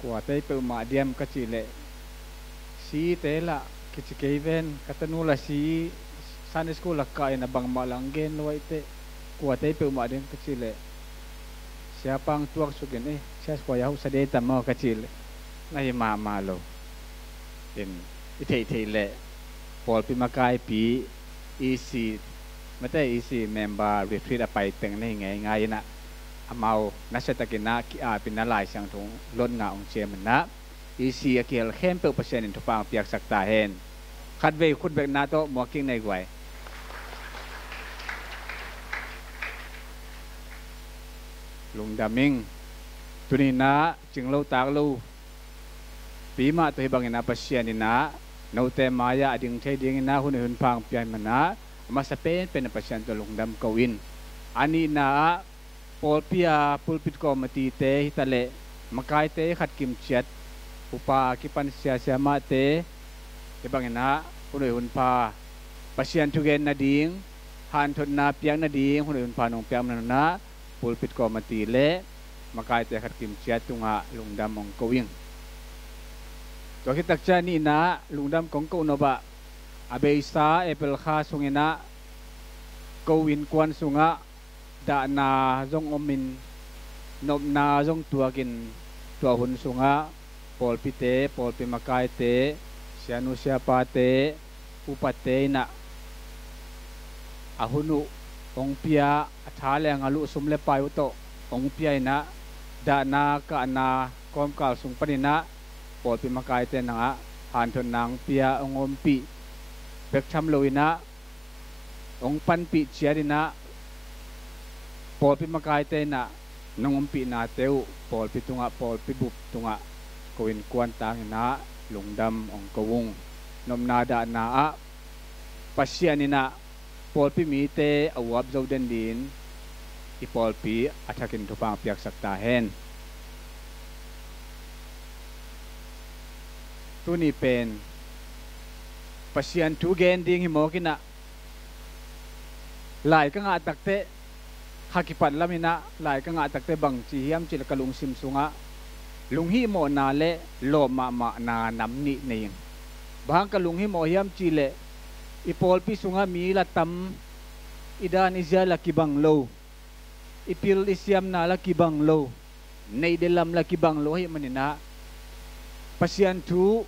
kwa te pe ma diam ka chi le si te la kichi keven katanu la si san school la ka ina bang malanggen loi te kwa te pe ma diam ka chi le siapa ang tuak sugen siya kuya ho sa data mo kacil na hima malo in ite le Paul pi makai pi EC mate EC member retreat apai teng nei ngai na amau nasatakina ki a pinalai sang thung lon nga ong chairman na EC akil khem pe pasien in thupang piak sakta hen khat ve khut bek na to walking nei gwai lung daming tuni na jinglo tak lo pi ma to hibang ina pasien ina no te maya ading the ding ina hun phang pian mana ma sa pen pasien to lung dam ko in ani na Paul pia pulpit committee te hitale makai te khat kim chat upa kipan sia ma te hibang ina hun pha pasien tugen na ding han thon na piang na ding hun pha nong piang na pulpit committee le makai te khat kim chia tunga lungdam mong kowing to hitak cha ni na lungdam kong ko no ba abe sa apple kha sungina kowin kwan sunga da na jong omin nop na jong tuakin tua hun sunga polpite polpi makai te sianu siapa te upate na ahunu ong pia athale ngalu sumle payu to ong pia ina da na ka na kom kal sung panina pol pi makai te na han thon nang pia ong ompi bek tham loina ong pan pi chiarina pol pi makai te na nong ompi na teu pol pi tunga pol pi bup tunga koin kwan tang na lungdam ong kowung nom na da na a pasianina Paul pi mi te awab zo den din i Paul pi athakin thupang piak sakta hen tuni pen pasian tu gen ding himokina lai ka nga takte hakipan lamina lai ka nga takte bang chi hiam chil kalung sim sunga lunghi mo na le lo ma na namni nei bang kalunghi mo hiam chile ipol pi sunga mi latam idan isya lakibang lo ipil isyam na lakibang lo nei delam lakibang lo hi manina pasian tu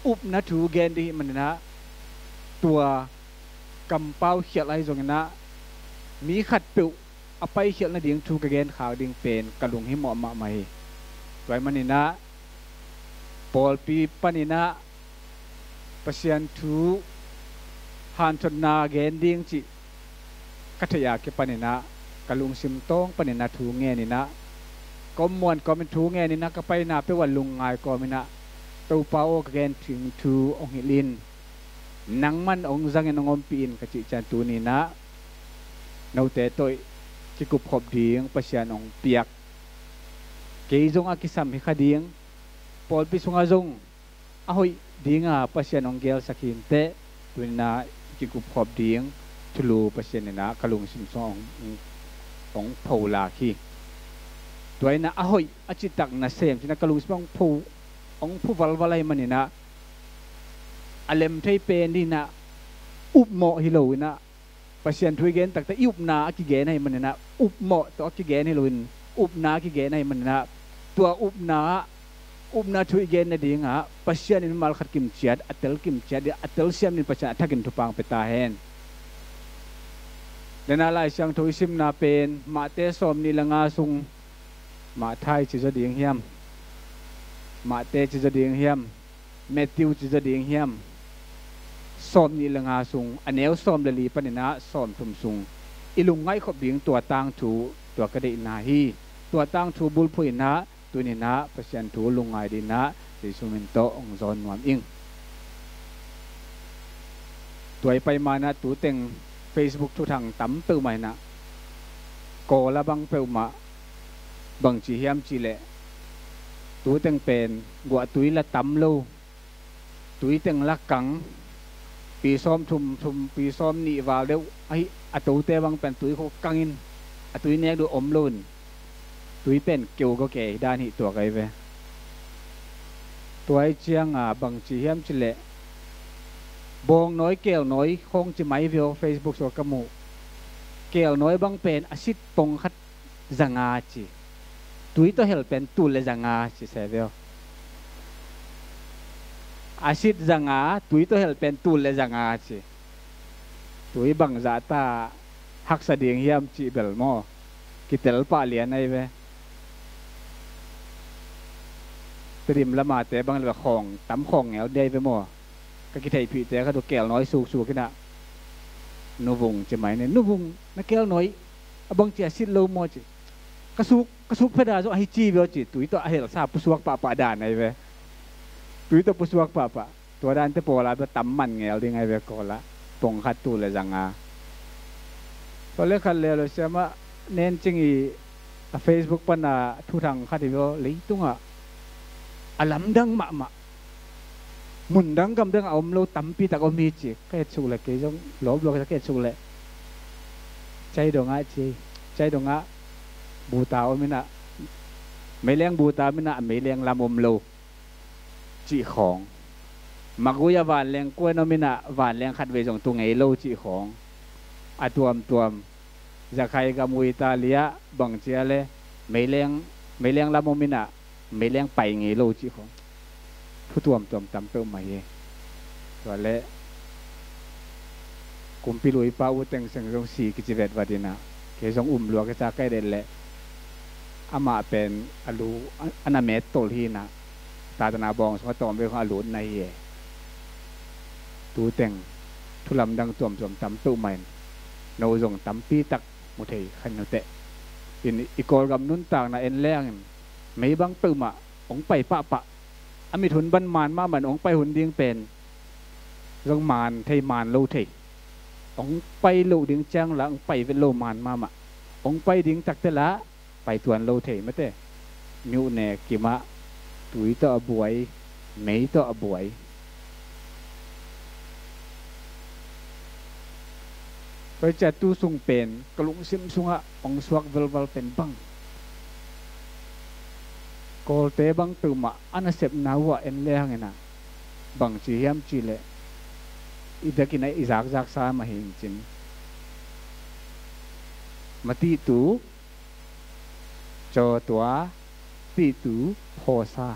up na tu gen di manina tua kampau hial ai zongna mi khat pe apai hial na ding tu ka gen khaw ding pen kalung hi mo ma mai toy manina pol pi panina pasian tu han chon na gen ding chi kathaya ke panina kalung sim tong panina thu nge ni na kom mon kom thu nge ni na ka pai na pe wan lung ngai ko mina to pao gen thing thu ong hilin nang man ong zang en ong pin ka chi chan tu ni na no te toy ki kup khop ding pasian ong piak ke zong a kisam hi khading pol pi sunga zong ahoi dinga pasian ong gel sakin te tuina ki kup khop ding tulu pasien na kalung sim song ong phola khi tuina ahoi achitak na sem tina kalung sim pho ong phu walwalai manina alem thei pen ni na up mo hiloina pasien thui gen takta up na ki gen hai manina up mo to ki gen hiloin up na ki gen hai manina tua up na thui gen na dinga pasien in mal khat kim chiat atel siam ni pasien athakin thupang peta hen dena lai sang thoi sim na pen ma te som ni langa sung ma thai chi za ding hiam ma te chi za ding hiam Matthew chi za ding hiam som ni langa sung aneu som le li panina som thum sung ilung ngai khop ding tua tang thu tua ka dei na hi tua tang thu bul phui na tunina pasien thu lungai dina ti sumin to ong zon nuam ing tuai pai mana tu teng Facebook thu thang tam peu mai na ko la bang peu ma bang chi hiam chi le tu teng pen gwa tui la tam lo tui teng la kang pi som thum pi som ni wal deu ai atu te bang pen tui kho kangin atui nek du om lun tui pen kêu có kể đan hi tua cái về tuai chiang à bằng chỉ hiếm chỉ lệ bong nói kêu nói không chỉ máy video Facebook so kamu kêu nói bang pen asit pong khat zanga chi tui to help pen tu le zanga chi se veo asit zanga tui to helpen tul le zanga chi tui bang za ta hak sa ding hiam chi bel mo kitel pa lian ai ve trim la ma te bang le khong tam khong ngel dei ve mo ka ki thei phi te ka to kel noi su su kina nu vung che mai ne nu vung na kel noi abang chi asit lo mo chi kasuk pada zo ai chi ve chi tui to hel sa pusuak pa dan ai ve tui to pusuak paตัวด้านเตปอลาไปตำมันเงาดีไงเวกอละปงคัดตูเลยจังอาตอนเล็กคันเลยเราเชื่อว่าเน้นจริงอีเฟซบุ๊กปันอะทุทางคัดที่ว่าเลยตุ้งอะอลัมดังมะมุนดังกำดังเอาเราตำปีตะก็มีจีก็ชูเลยเกี่ยงลบลงจะเกี่ยชูเลยใจดงอาจีใจดงอาบูตาอมินะไม่เลี้ยงบูตามินะไม่เลี้ยงลำอมโลจีของมักกุยาหวานแรงกล้วยนมินะหวานแรงขัดเวจงตุงไงโลจีของอตัวมจะใครกับมุยตาเลียบังเจียเลยไม่เลี้ยงละโมมินะไม่เลี้ยงไปไงโลจีของผู้ตัวมตำเติมใหม่ตัวเละกุมพิลุยป้าอุตังสังสงสีกิจเวทวัดินะเกี่ยงหลวงก็จะใกล้เด่นเละอามาเป็นอลูอนาเมตโตลีนะตาตนาบองสมัตตอมเวของอลูในเย่ตูแต่งทุลำดังตัวมตำตู้ใหม่โนจงตำปีตักมุทัยขันโนเตอินอีกอลกับนุ่นต่างนะเอ็นแรงไม่บังปืมอ่ะองไปปะอามิทุนบันมานมาเหมือนองไปหุ่นเดียงเป็นจงมานไทยมานโลไทยองไปโลเดียงจ้างละองไปเป็นโลมานมาอ่ะองไปเดียงตักแต่ละไปตวนโลไทยไม่เต้มิวเนกิมะตุยต่อบวยไม่ต่อบวยไปจัดตู้ซุงเป็นกลุงซิมซุงะองสวกเวลเป็นบังโกลเตบังตุมะอันเสพนาวะเอ็นเลี้ยงนะบังจีเฮียมจีเลอีเด็กินไออิจากสามาหิงจินมาตีตูจอตัวตีตูพอซา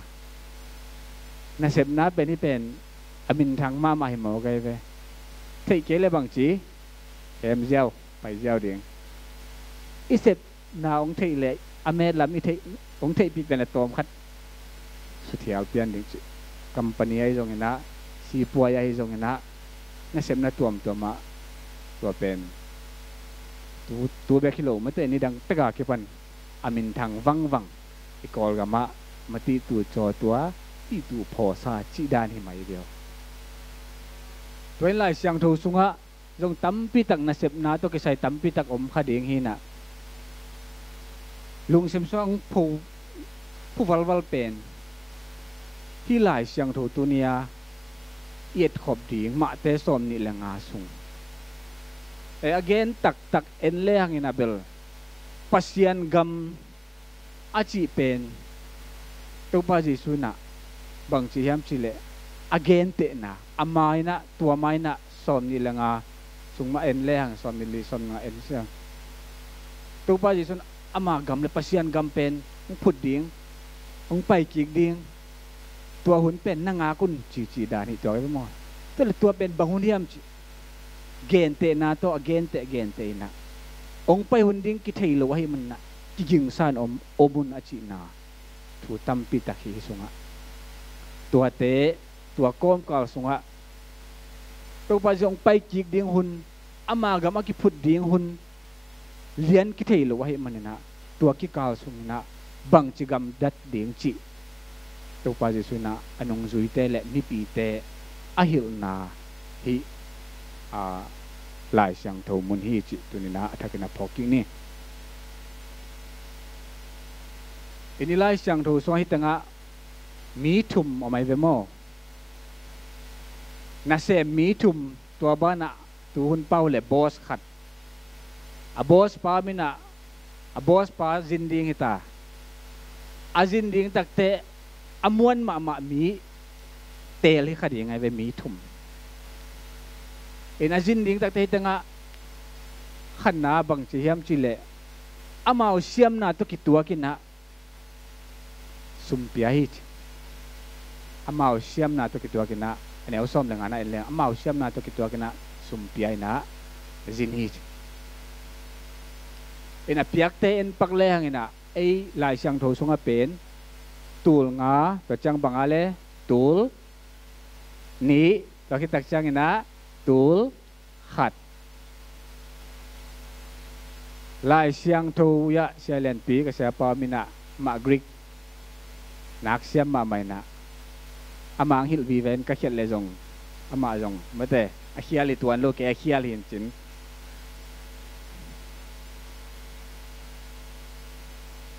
ในเสพนาเป็นนี่เป็นอามินทางมาหิมเอาไกไปเทเกเลยบังจีเอ็มเจ้าไปเจ้าเดียงอีเสพนาองเทเลยอเมริกามีเทองเทปีเป็นตัวมัดสุดที่เอาเปลี่ยนดิคัมปานีไอ้ตรงนี้นะซีปัวไอ้ตรงนี้นะนั่นเสพนาตัวมาตัวเป็นตัวเบคิโลไม่แต่นี่ดังตะกาเก็บมันอามินทางวังอีกอลกามาตีตัวจอตัวตีตัวพอซาจีดานให้มาเดียวตัวนี้หลายเสียงทูสุงะจงตั้มปีตักน่ะเสพนาตัวกิใส่ตั้มปีตักอมขาเดียงหินะลุงเซมซองผู้วัลเป็นที่หลายเสียงทูตัวเนียเอียดขอบดีมาเตสอมนี่แหละงาสุงagain tak en lehang inabel pasien gam aci pen tu pa Jesu na bang chi hiam chile again te na amai na tua mai na som ni langa sungma en lehang som ni li som nga en sia tu pa Jesu ama gam le pasien gam pen ung phut ding ung pai kik ding tua hun pen na nga kun chi da ni to mo to le tua pen bang hun hiam chi gente na to gente na ong pai hunding ki thailo hi man na ki jing san omun achi na thu tampi ta hi sunga tua te tua kom kal sunga to pa jong pai ki ding hun ama ga ma ki phut ding hun lian ki thailo hi man na tua ki kal sungna bang chi gam dat ding chi to pa ji suna anong zui te le mi pi te a hil na hiหลายเสียงโทมุนฮีจิตุนินะทักกินาพอกิ้งนี่อินิหลายเสียงโทสวงฮิตังะมีทุมออกมาเวโมน่าเสมีทุมตัวบ้านตัวหุ่นเป้าเลยบอสขัดบอสป้ามินะบอสป้าจินดิงฮิตาจินดิงตักเตอมวนมามีเตลิขัดยังไงเวมีทุมเอ็นอาจินดิ้งตักเตตังะขันนาบังจีเฮียมจีเล่อามาเอาเสียมนาตุกิตัวกินนะสุมพิอาฮิต amau siam na to kitua kina ane usom dengan ana eleng amau siam na to kitua kina sumpiai na zinhi ina piak te en paklehang ina ai lai siang tho sunga pen tul nga to chang bangale tul ni to kitak chang ina tul khat lai siang tho ya sia len pi ka sia pa mina ma greek nak siam ma mai na amang hil vi ven ka khiat le jong ama jong mate a khiali tuan lo ke a khial hin chin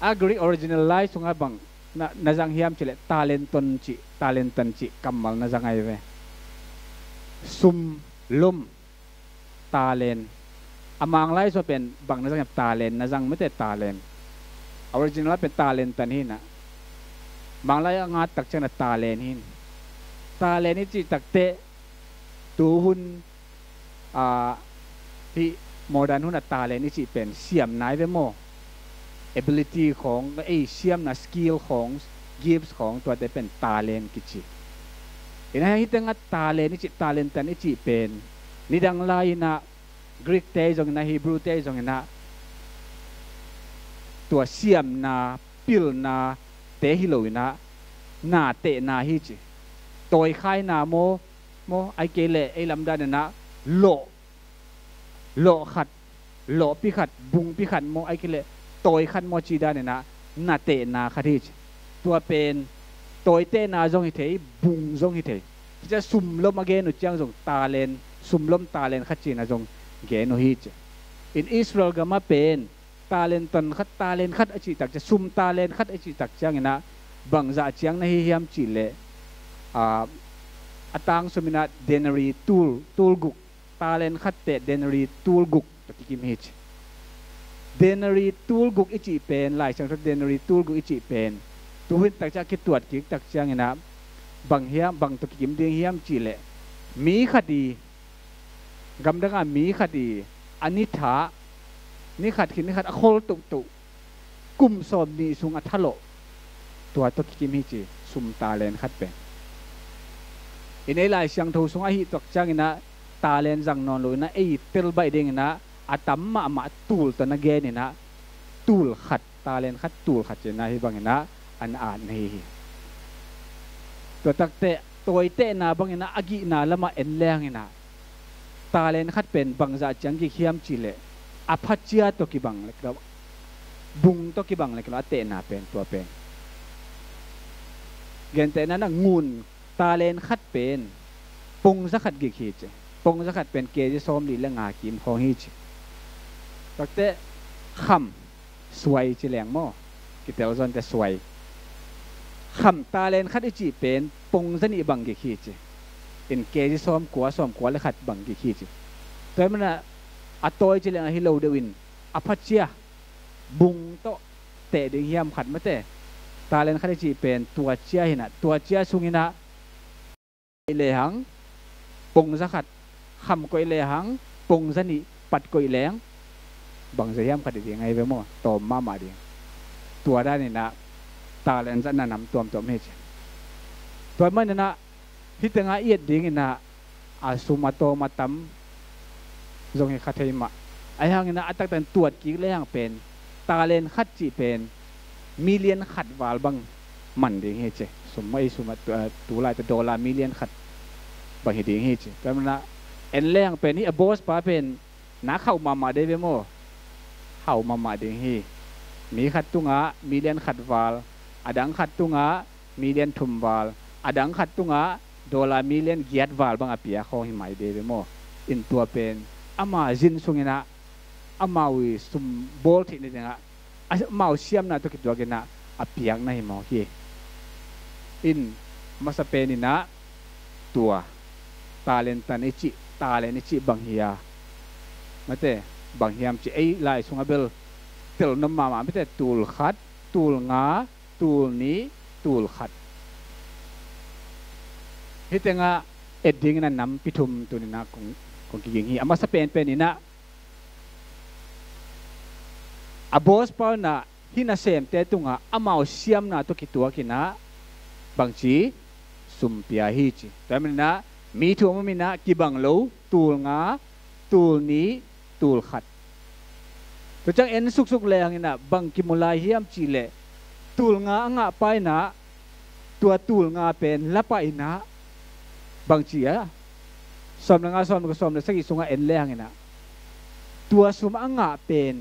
a greek original lai sunga bang na jang hiam chile talenton chi kamal na jang ai ve sum lum talent amang lai so pen bang na jang talent na jang mate talent original pen talent tan hi na mang lai nga tak chang na talent hin talent ni chi tak te tu hunที่ modern หุ่นตาเลนี่จีเป็นเสียมนายเวโม ability ของไอเสียมนะ skill ของ gifts ของตัวแต่เป็นตาเลนกิจิเห็นไหมที่ตั้งตาเลนี่จีตาเลนแต่นี่จีเป็นนี่ดังไลนะกรีกเตจงนะฮีบรูเตจงนะตัวเสียมนะปิลนะเตฮิโลวินะนาเตนาฮิจิตัวไข่นาโมไอเกเลไอลำดานนะโลขัดโลพิขัดบุงพิขัดโมไอเกเลตัวขัดโมจีดานนะนาเตนาคดีตัวเป็นตัวเตนาจงฮิเทบุงจงฮิเทจะสุ่มลมมาเกนุจังจงตาเลนสุ่มลมตาเลนขัดจีนาจงเกนุฮิจin Israel ก็มาเป็นตาเลนตันขัดตาเลนขัดอจิตักจะสุ่มตาเลนขัดอจิตักจังนะบังจะจังนะฮิยามจิเลatang sumina denary tool guk talen khatte denary tool guk takikim hich denary tool guk ichi pen lai chang denary tool guk ichi pen tuhin takcha ki tuat ki takcha ngina bang hiam bang takikim ding hiam chile mi khadi gamdanga mi khadi anitha ni khat kin ni khat akhol tu kum som ni sung athaloตัวtakikim hichi sum talen khat pen ini lai siang tho sunga hi tok chang ina talent jang non lo na ei tel bai ding na atam ma tool to na ge ni na tool khat talent khat tool khat na hi bang ina an hi to tak te toy te na bang ina agi na lama en leng ina talent khat pen bang za chang gi khiam chile aphachia to ki bang lek bung to ki bang lek te na pen to pen gen te na ngunตาเลนขัดเป็นปงสักขัดกี่ขีดปงสักขัดเป็นเกจิซ้อมดีและงากิมของฮิจตักเตะคำสวยจิแหลงหม้อกิเตอซอนแต่สวยคำตาเลนขัดอิจิเป็นปงสนิบังกี่ขีดเป็นเกจิซ้อมกัวและขัดบังกี่ขีดตัวมันอะอัตโตยจิแหลงฮิโลเดวินอภัชเชียบุงโตเตะดึงเฮียมขัดมาเตะตาเลนขัดอิจิเป็นตัวเชียหินะตัวเชียสุงินะเลยหังปงสักขัดคำก็เลยหังปงสนิปัดก็แหลงบังเสียมขัดยังไงไปมั่วตอมมาเดียงตัวได้นี่นะตาเลนสันนำตัวเฮชตัวมันนี่นะที่ตั้งเอียดดิ่งนะอาสุมาโตมาตั้มจงให้ขัดให้มาไอ้หังนี่นะอัตตันตรวจกี่เลยหังเป็นตาเลนขัดจีเป็นมิเลียนขัดวาลบังมันดิ่งเฮชสมัยสุมาตัวลายแต่$มิเลียนขัดบางเหตุฮิจแต่มันละเอ็นแรงเป็นนี่บอสป้าเป็นนักเข้ามาได้เวโมเข้ามาได้ฮีมีขัดตุงะมีเลียนขัดวาลอดังขัดตุงะมีเลียนทุมวาลอดังขัดตุงะ$มิเลียนเกียรติวาลบางอภิยาเขาหิมายได้เวโมอินตัวเป็นอามาจินสุงินะอามาวิสุมโบลที่นี่นะอามาเสียมนะตุกิตัวกันนะอภิยานะหิมอฮีอินมาสเปนินะตัวตาเลนตันอิจิตาเลนอิจิบังเฮียมาเตะบังเฮียมจิไอไลสุงเบลเตลน้ำมาไม่เตะตูลขัดตูลงาตูลนี้ตูลขัดฮิตงะเอ็ดดิ้งนั้นนำพิทุมตัวนี้นะของกิงเฮียมาสเปนเป็นนี่นะอาบอสปานะฮินาเซมเตตุงะอามาเซียมนะตัวกิตัวกินะบางทีส sumpia hi chi tamina mi thu mina kibang lo tul nga tul ni tul khat to chang en suk suk le hangina bang kimulai hiam chi le tul nga pai na tua tul nga pen lapai na bang chi a som nga som ko som le sagi sunga en le hangina tua sum anga pen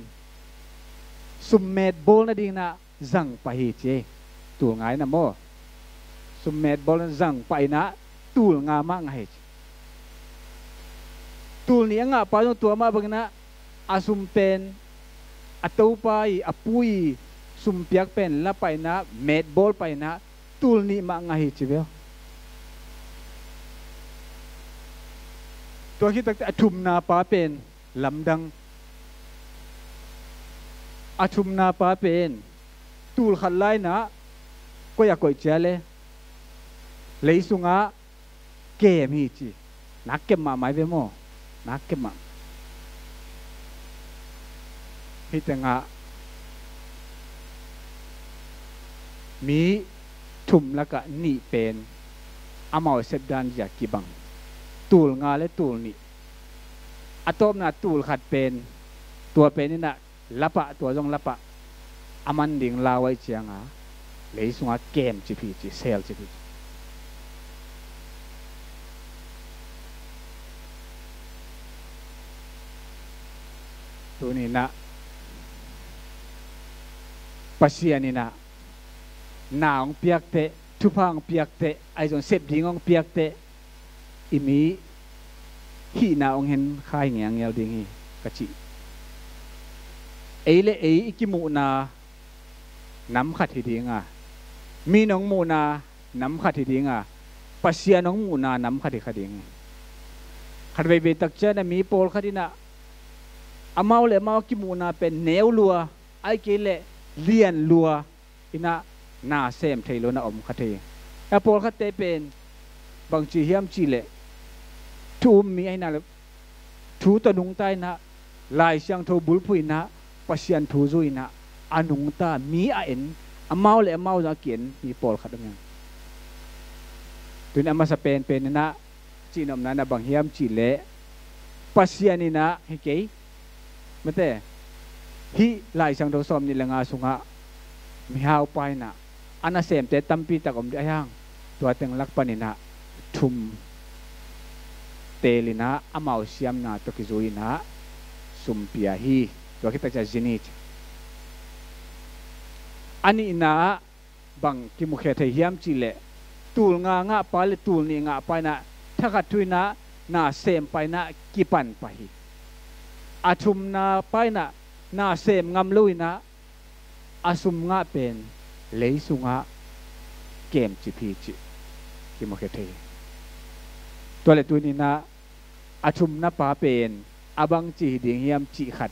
sum met bol na ding na zang pa hi che tul ngai na mo sum met bol na zang pa na tul nga ma ngai tul ni nga pa no tua ma bang na asum pen atau pai apui sum piak pen la pai na met bol pai na tul ni ma ngai chi bel tua hi tak athum na pa pen lamdang athum na pa pen tul khat lai na ko ya koi chale lấy sunga kem hi chi nak kem ma mai ve mo nak kem ma hi tanga mi thum la ka ni pen amao sep dan ja ki bang tul nga le tul ni atom na tul khat pen tua pen ni na lapa tua jong lapa aman ding lawai chianga lấy sunga kem chi phi chi sel chi phi tu ni na pasian ni na naong piak te thupang piak te ai jong sep dingong piak te imi hi naong hen khai ngiang yal ding hi kachi eile ei ikimu na nam khat hi dinga mi nong mu na nam khat hi dinga pasian nong mu na nam khat hi khading khat ve ve tak cha na mi pol khadina amau le mau kimu na pen neu lua ai ke le lian lua ina na sem thailo na om khate apol khate pen bang chi hiam chi le thu mi ai na thu ta nung tai na lai siang tho bul phui na pasian thu zui na anung ta mi a en amau le amau za kien mi pol khat ngam tun ama sa pen pen na chi nom na bang hiam chi le pasian ni na he ke mate hi lai sang tho som ni la nga sunga mi hau pai na ana sem te tampi takom di ayang tua teng lak panina thum telina amau siam na to kizuina sumpia hi to kita cha jinit ani na bang ki mukhe the hiam chile tul nga pa le tul ni nga pa na thakat thuina na sem pai na kipan pa hi athum na pai na sem ngam luina asum nga pen lấy sunga kem chi phi chi ki mo ke the to le tu ni na athum na pa pen abang chi ding hiam chi khat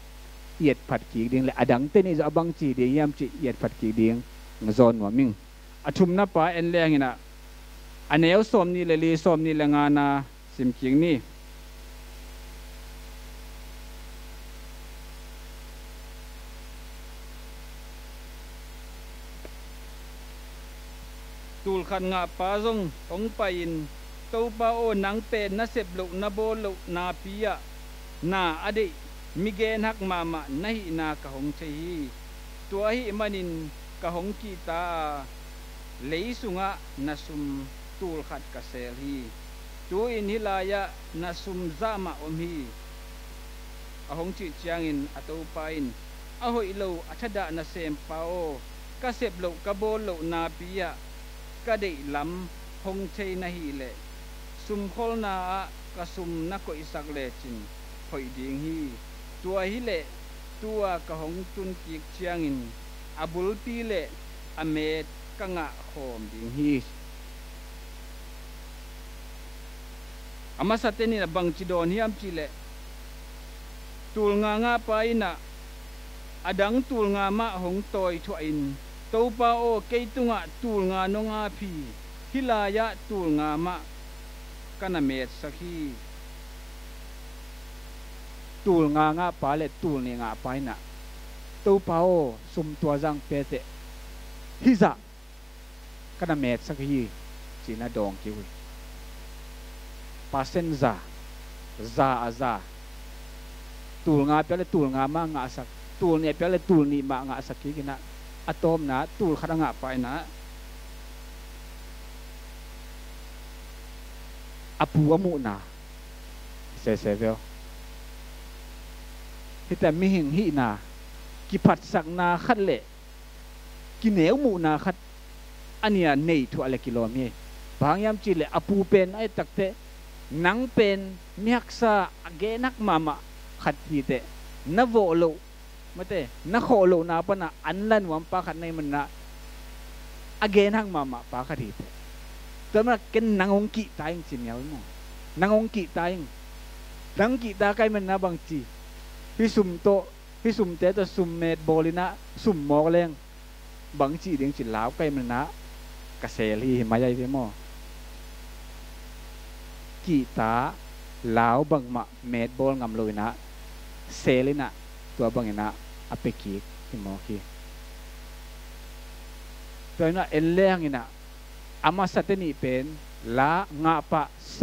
yet phat ki ding le adang te ni abang chi ding hiam chi yet phat ki ding ngzon wa ming athum na pa en le ngina aneu som ni le li som ni le nga na sim king ni tul khan nga pa zong ong pain to pa o nang pen na sep lo na bol lo na pia na ade migen hak mama nahi na ka hong chei tua hi manin ka hong ki ta leisunga nasum tul khat ka sel hi tu in hilaya nasum zama om hi a hong chi chiangin ato pain a hoi lo athada na sem pao ka sep lo ka bol lo na pia ka dei lam hong chei na hi le sum khol na ka sum na ko isak le chin hoi ding hi tua hi le tua ka hong tun ki chiangin abul pi le amet ka nga khom ding hi ama sateni na bang chidon hiam chi le tul nga pa ina adang tul nga ma hong toi thuain to pa o ke tunga tul nga no nga phi hilaya tul nga ma kana met sakhi tul nga pa le tul ni nga pa ina to pa o sum tua jang pe te hiza kana met sakhi จีน่าดองคิวปาเซนซาอาซาตูลงาเปล่าตูลงามางาสักตูลเนี่ยเปล่าตูลนี่มางาสักกินะอะตอมนะตูลขนาดไปนะอาปูอามุนะเซเวลที่แต่มีหิงหินากิผัดสักนาขัดเละกิเหนียวมุนาขัดอันนี้เนยทั่วเลยกิโลเมตรบางยามจีเลยอาปูเป็นไอ้ตักเตนังเป็นมีฮักษาเกนักมามาขัดที่เตนโวโลมาเตนโคโลนาปนะอันลันวัมปะขัดในมันนะอเกนักมามาปะขัดที่เตแต่มันเกินนังองกิตายจริงๆอย่างนี้นังองกิตายนังกิตาใครมันนะบางจีพี่สุ่มโตพี่สุ่มเตะสุ่มเมดโบลินะสุ่มหมอกแรงบางจีเดียงจิตลาวใครมันนะกระเซลีมาใหญ่เพียมอกีตาลาวบังมาเมดบอลงำลอยนะเซลินะตัวบังนะอเปกีที่มอกีตัวนั้นเอลเลี้ยงนะอามาสัตนีเป็นลางาปะเซ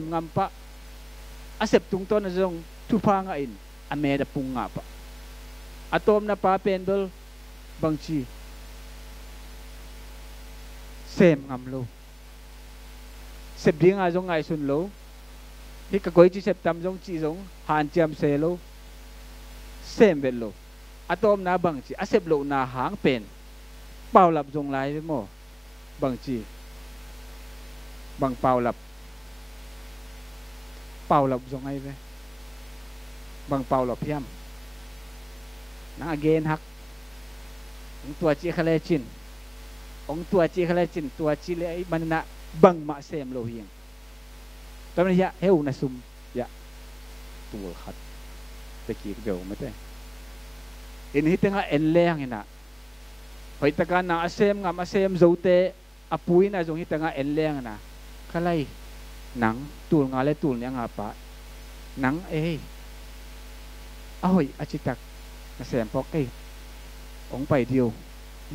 มงำปะอาเสพตุงต้นนะจงทุพางอินอเมดปุงงาปะอะตอมนะปะเป็นดลบางชีเซมงำโลเสพดิ้งอาจงไงสุนโลที่กะกอยจีเสพตำจงจีจงหานเจียมเซโลเซมเวลโลอะตอมนะบางชีอาเสพโลนาหางเป็นเป่าหลับจงไล่ไปโมบางจีบางเป่าหลับจงไงไปบางเป่าหลับเพียมนางเกนฮักองตัวจีคาเลจินองตัวจีคาเลจินตัวจีเลมันนะบังมาเซมโลเฮียงตอนนี้ยะเฮวนะซุมยะตัวขัดตะกี้เดียวไม่ได้อินฮิตงะเอ็นเลี้ยงนะหอยตะการนาเซมงามเซมโจเตอปุยนะจงฮิตงะเอ็นเลี้ยงนะขะไลหนังตูลงาเลตูลเนี่ยงาปะหนังอ้อยอาจิตักนะเซมพอกไอองไปเดียว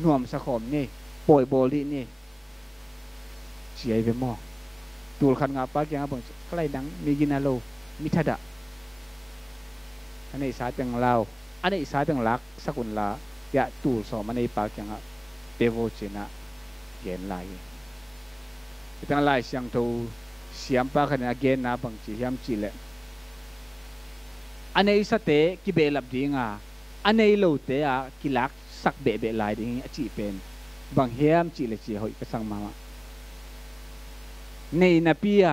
น่วมสะขอมนี่ป่วยโบลีนี่เสียไปมองตูลขันงาปากยังบังใกล้ดังมีกินาโลมิทัดะอันนี้สายจังลาวอันนี้สายจังลักสกุลลายะตูลสอมันในปากยังเปโวเจนะเย็นลายตั้งลายเสียงทูเสียมปากขณะเกณฑ์นะบังจียามจีเลอันนี้สเตกิเบลับดีงาอันนี้โลเตะกิลักสักเบะลายดีจีเป็นบางเฮียมจีเลจีหอยกระสังมาในนาปีย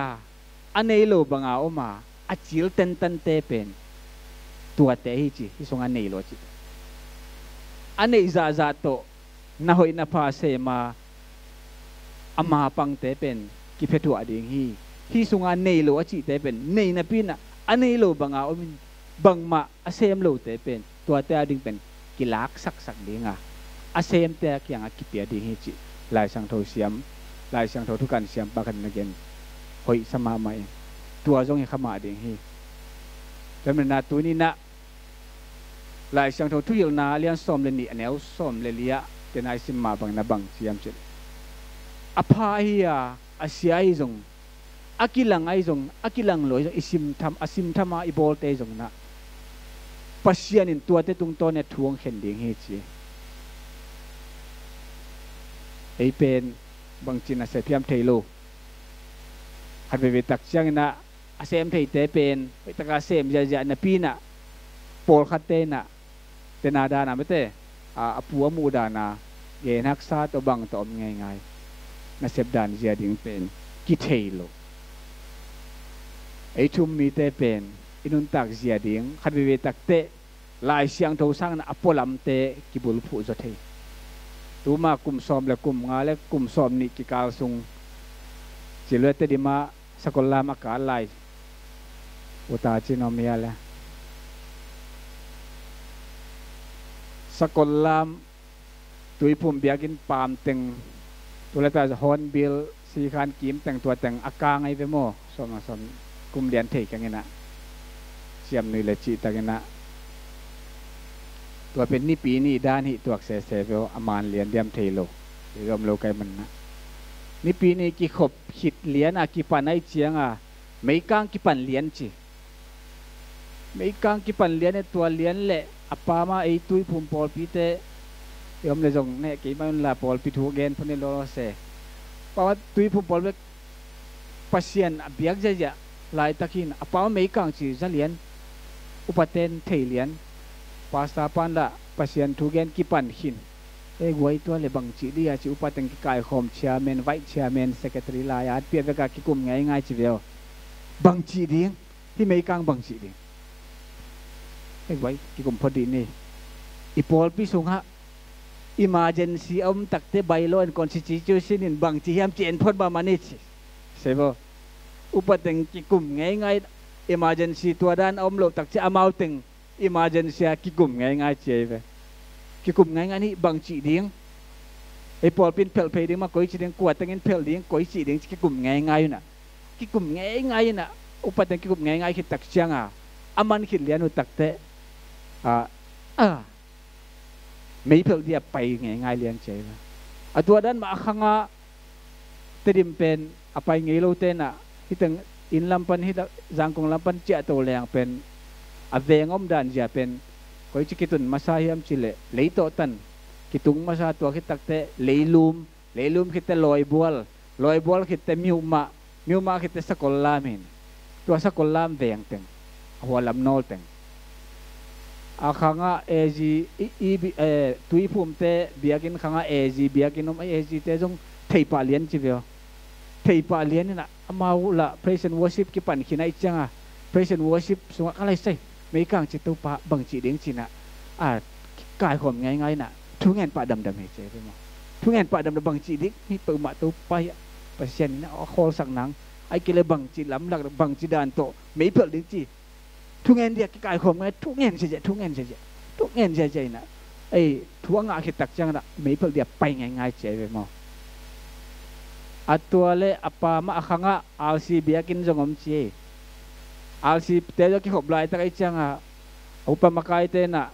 อันนี้โลบังเอามาอาจิลเต็นตันเตเป็นตัวเตะฮิจิที่ส่งอันนี้โลจิอันนี้ซาโตนาหอยนาพาเซมาอามาปังเตเป็นกิเพตัวดิ่งฮีส่งอันนี้โลจิเตเป็นในนาปีน่ะอันนี้โลบังเอามินบังมาอาเซมโลเตเป็นตัวเตะดิ่งเป็นกิลักสักดิ่งอาเซมเตะเกี่ยงกิเปียดิ่งฮิจิลายสังโทเสียมลายเสียงทุกการเสียงปากกันนักเรียนหอยสมาใหม่ตัวจงให้ขมาเด้งฮีแล้วมันนาตัวนี้นะลายเสียงทุกอย่างนาเลี้ยงซ้อมเลนี่อันนี้ซ้อมเลเลียแต่นายสิมาบังนาบังเสียมจุดอภัยอาเซียจงอากิลังจงอากิลังลอยอิสิมทำอาซิมทำมาอิโบลเตจงนะปัสเซียนินตัวเตตุงตัวเนี่ยทวงเข็นเด้งฮีจีไอเป็นบางจีน่ะเสียเพียมเทโลหันไปตักเชียงนะอาเซมเทเตเป็นไปตักอาเซมยาๆนะปีน่ะโปลคัตเตน่ะเตนาดานะไม่เตปัวมูดานะเกนักซาตัวบังตัวอมง่ายๆนะเสพดานเจียดิ่งเป็นกิเทโลไอชุมมีเตเป็นอินุนตักเจียดิ่งหันไปตักเตลายเสียงโทสังนะอปลัมเตกิบุลผู้จะเทตัวมากลุ่มซ้อมและกลุ่มงาและกลุ่มซ้อมนี่กิกาลซุงจิเลตดิมาสกุลลามอากาศไหลอุตาจินอมีอะไรสกุลลามตุยพุ่มเบียกินปามตึงตัวเลตาฮอนบิลสีคานกิมแต่งตัวแต่งอากาไงไปโม่ซ้อมกลุ่มเรียนเทกันไงนะเสียมนุยเลจิตกันนะตัวเป็นนี่ปีนี่ด้านหิตัวเสเวลอามานเลียนเดียมเทโลหรือกำโลไกมันนะ นี่ปีนี้กี่ขบขิดเหรียญกี่ปันไอเจียงไม่กางกี่ปันเหรียญจีไม่กางกี่ปันเหรียญในตัวเหรียญแหละอปามาไอตุยพุ่มปอลปีเตยอมเลยจงเนี่ยกี่มันละปอลปีถูกเกณฑ์พวกนี้รอเสเพราะว่าตุยพุ่มปอลเวกปัสเซียนเบียกเจ๊ลายตะกินอปามาไม่กางจีจะเหรียญอุปเทนเทเหรียญภาษาปันละปัสเซียนถูกเกณฑ์กี่ปันหินไว้ตัวเลยบางจีดีอาจิอุปเทนกี่กายคอมเชียร์แมนไวท์เชียร์แมนเซคเรตรีลายอาร์เปียเวกากี่กลุ่มง่ายๆจีเดียวบางจีดีที่ไม่กางบางจีดีไว้กี่กลุ่มพอดีนี่อีพอลพิสุงฮะ emergency ตักเตใบล้วน constitution นี่บางจีฮัมเจนพอดบามันนี่ใช่ป่ะอุปเทนกี่กลุ่มง่ายๆ emergency ตัวด้านโลตักเจอมาถึง emergency กี่กลุ่มง่ายๆเจ๊ไปกี่กลุ่มง่ายๆนี่บางจีดีไอ้พอลเป็นเพลเพดิ้งมาก้อยจีดิ้งกวาดตั้งเงินเพลดิ้งก้อยจีดิ้งกี่กลุ่มง่ายๆน่ะกี่กลุ่มง่ายๆน่ะอุปเทนกี่กลุ่มง่ายๆคิดตักเชียงมันคิดเลี้ยนอุตักเตไม่เพลเดียไปง่ายๆเลี้ยงเจ๊นะตัวด้านมาข้างเติมเป็นไปไงเราเต้นที่ตั้งอินลำพันที่จังกงลำพันเจ้าตัวแรงเป็นเวงอมดันจะเป็นก็จะคิดตุนมาซาฮิมชิเลเลยโตตันคิดตุงมาซาตัวคิดตักเตเลยลุมคิดเตลอยบัวคิดเตมิวมาคิดเตสกอลลามินตัวสกอลลามเวงเต็งหัวลำโนเต็งข้างจีตุยพุ่มเตเบียกินข้างจีเบียกินจีเตจงเทปาเลียนจีเดียวเทปาเลียนนี่นะมาละ praise and worship กี่ปันขี้ไหนจังpraise and worship สงฆ์อะไรใส่ไม่กางจิตตุปะบางจีเด้งจีน่ะกายข่มง่ายๆน่ะทุกงานปะดำๆให้เจ๊ไปมั้งทุกงานปะดำๆบางจีเด้งนี่เปิดมาตุไปประเซียนนี่นะคอสังนังไอ้กิเลบางจีล้ำหลักบางจีดานโตไม่เปิดดิ้งจีทุกเงินเดียกกายข่มไงทุกเงินเสียทุกเงินเสียนะไอ้ทั่วงาคิดตักจังนะไม่เพิ่งเดียไปง่ายๆเจ๊ไปมั้งตัวเล่ปามาข้างอาซีเบียกินจงอมเจอาซีเตจกิขบลายตะไคจังอุปมาไกเตนะ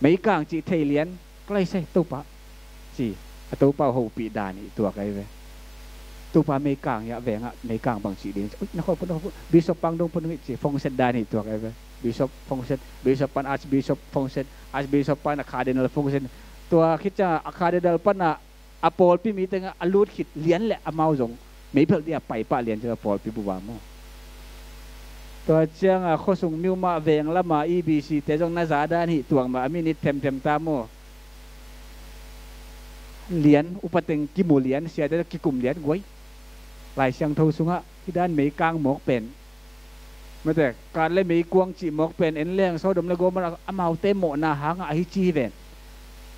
ไม่กางจีเทเลียนใกล้ใช่ตุปะจีตุปะหูปีดานี่ตัวไกเวตุปะไม่กางยะแหวงไม่กางบางจีเดียนนักคนบิชอปปังดงพนุจีฟงเซนดานี่ตัวไกเวบิชอปฟงเซนบิชอปปันอาร์ชบิชอปฟงเซนอาร์ชบิชอปปันอะคาเดนัลฟงเซนตัวคิดจะอะคาเดนัลปันอโปลพี่มีแต่อลูดขิดเลี้ยนแหละเมาจงไม่เพิ่งเดียไปป้าเลี้ยนจะอโปลพี่บัวโมตัวเชียงข้อส่งมิวมาเวงละมาEBCแต่จงน่าจะได้นี่ตัวมามินิเต็มตามโมเลี้ยนอุปเทนกิมูเลี้ยนเสียแต่กิกลุ่มเลี้ยนไว้หลายเชียงทูสุงะที่ด้านไม่กลางหมอกเป็นเมื่อแต่การเล่นไม่กวงจีหมอกเป็นเอ็นเลี้ยงโซดมแล้วก็มันเมาเตโมนาหางไอจีเวน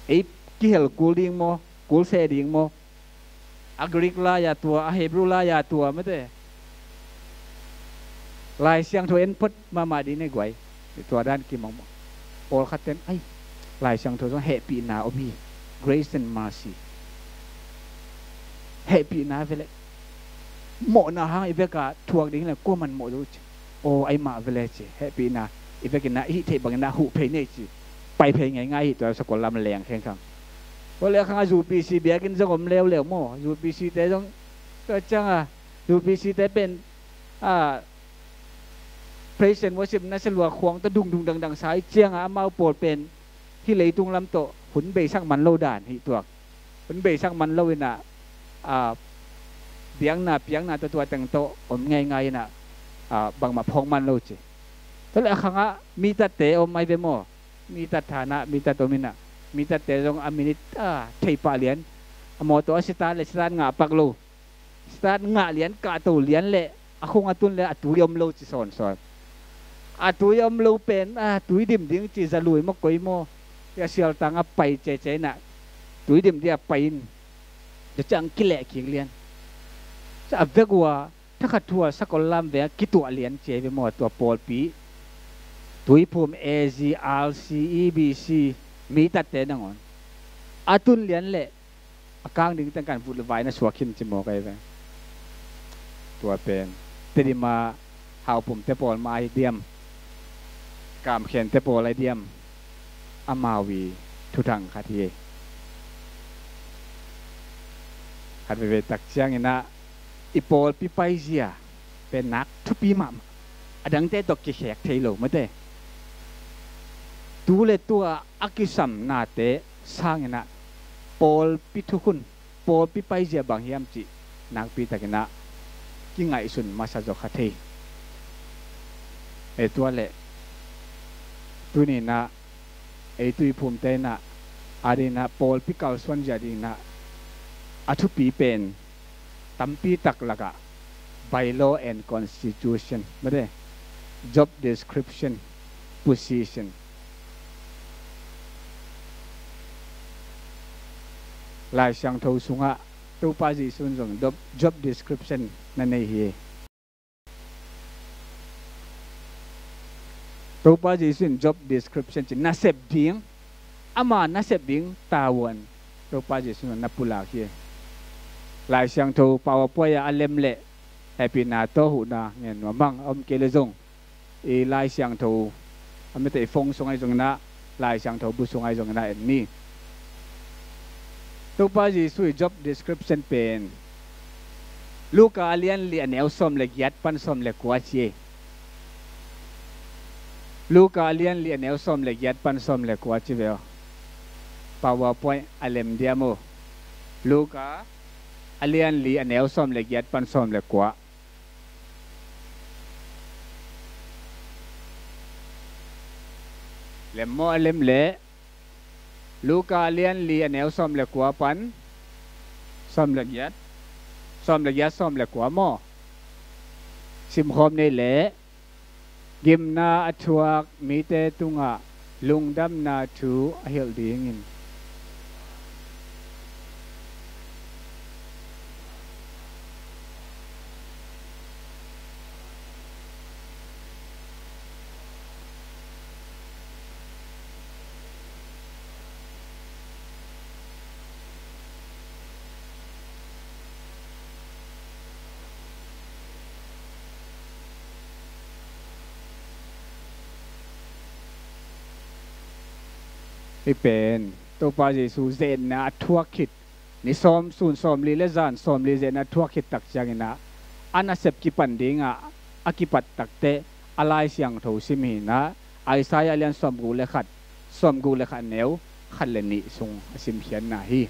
ไอกิเฮลกูลิงโมกูเซดิงโมอักริกลายาตัวเฮบรูลายาตัวไม่ได้ลายเสียงตัวเอ็นพุทมาดีในกวยตัวด้านกิมองโอลคัตเตนไอลายเสียงตัวต้องเฮปีนาอบี grace and mercy เฮปีนาเวลโมนาหางอีเวกาทวงดิ้งเลยกู้มันโมดูโอไอมาเวลเจเฮปีนาอีเวกินาฮิเทบังนาหูเพย์เนจิไปเพย์ง่ายๆตัวสกุลลำแรงแข็งขังเพราะเรื่องข้างUPCเบียกินจงอมเลวโม่UPCแต่จงก็จังUPCแต่เป็นpraise and worship นั่นสลัวควงตะดุงดังสายเจียงมาโปรดเป็นที่เลยตุงลำโตหุนเบยช่างมันเล่าด่านที่ตัวหุนเบยช่างมันเล่าวินะเปียงหน้าตัวแต่งโตอมง่ายๆนะบางมาพองมันเล่าจีแต่ละครั้งมีตัดเตอมไม่เป็นโมมีตัดฐานะมีตัดตัวมินะมีแต่เตจงอามินิตเทปาเลียนมอตัวสตาร์เลสตาร์งาปักโลสตาร์งาเลียนกาตูเลียนเละคงอตุนเละตุยอมโลจิสอนตุยอมโลเป็นตุยดิมดิ้งจิจะลุยมกอยโมยาเสียลตังไปเจน่ะตุยดิมเดียไปจะจังกิเลขีเลียนจะอับเวกว่าถ้าขัดทัวสกอลลัมเวกิตัวเลียนเจไปหมดตัวโปลปีตุยภูมิAGRCEBCมีตัดเตนังอนอาตุนเลียนเละกลางดึงตั้งการพูดไว้นะสวกินจิโมกันไปตัวเป็นเตดิมาหาวผมเตปอลมาไอเดียมกามเขียนเตปอลไอเดียมอามาวีทุทังคาที ขัดไปตักเชียงนี่นะอีโปลปีไปเสียเป็นนักทุปีมาอดังเตตกแขกเทโลมาเตตัวเลตัวอากิสัมนาเตสร้างนี่นะโปลปีทุกุนโปลปีไปเสียบางเฮียมจีนักปีตะกินะกิ่งไงสุนมาสะจกขัดเทตัวเละตัวนี้นะตัวภูมิเตนะอารีนะโปลปีเก่าส่วนใหญ่ดีนะอาทุปีเป็นตั้มปีตักละกะ by law and constitution ไม่ได้ job description position ลายช่างทสุงะตัวป้าจีสุนทรง job description นั่นเองตัวป้าจีสุน job description จีน่าเสพดิ้งอามาน่าเสพดิ้งตาวันตัวป้าจีสุนนับปุลาเฮียลายช่างทูปาวป่วยอัลเลมเล่แฮปปี้นาโตหูนาเงี้ยว่าบังอมเกลซงลายช่างทูอเมริกาฟงสงไอจงนะลายช่างทูบุสงไอจงนะเอ็นนี่ตัวป้าจีสุย job description เป็นลูกอาเลียนเลียนเอลซอมเล็กยัดปันซอมเล็กกว่าเชียลูกอาเลียนเลียนเอลซอมเล็กยัดปันซอมเล็กกว่าเชียวปาวป่วยอัลเลมเดียโมลูกอาเลียนลีอันเอลซอมเล็กยัดปันซอมเล็กกว่าเล่มโมเล่มเล่ลูกอาเลียนลีอันเอลซอมเล็กกว่าปันซอมเล็กยัดซอมเล็กยัดซอมเล็กกว่าโมซิมคอมในเล่กิมนาอัชวกมีเตตุงะลุงดำนาทูเฮลดีงินที่เป็นตัวปาเจสูเซนนะทั่วคิดนี่ซ้อมสูนซ้อมลีเลจานซ้อมลีเซนนะทั่วคิดตักจังนะอันนั้นเสพกิปันดิงะอากิปัตตักเตอะไรเสียงทูซิมีนะไอซายอาเลียนซ้อมกูเลขัดซ้อมกูเลขัดเนวขัดเลนิส่งซิมเขียนนะฮี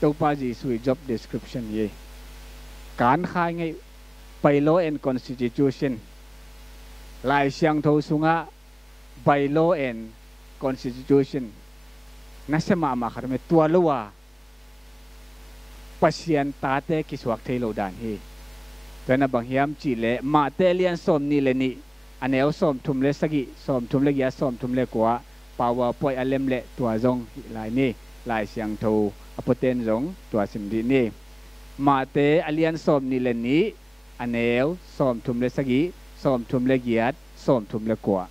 ตัวปาเจสู job description เยการขายไงไป law and constitution ลายเสียงทูสุงะ by law and constitution nasa mamakarme tua luwa pasien tate kiswak thelo dan hi tana bangyam chile ma telian som ni le ni aneu som thumle sagi som thumle ya som thumle kwa power poi alem le tua jong lai ni lai siang tho apoten jong tua simdi ni ma te alian som ni le ni aneu som thumle sagi som thumle giat som thumle kwa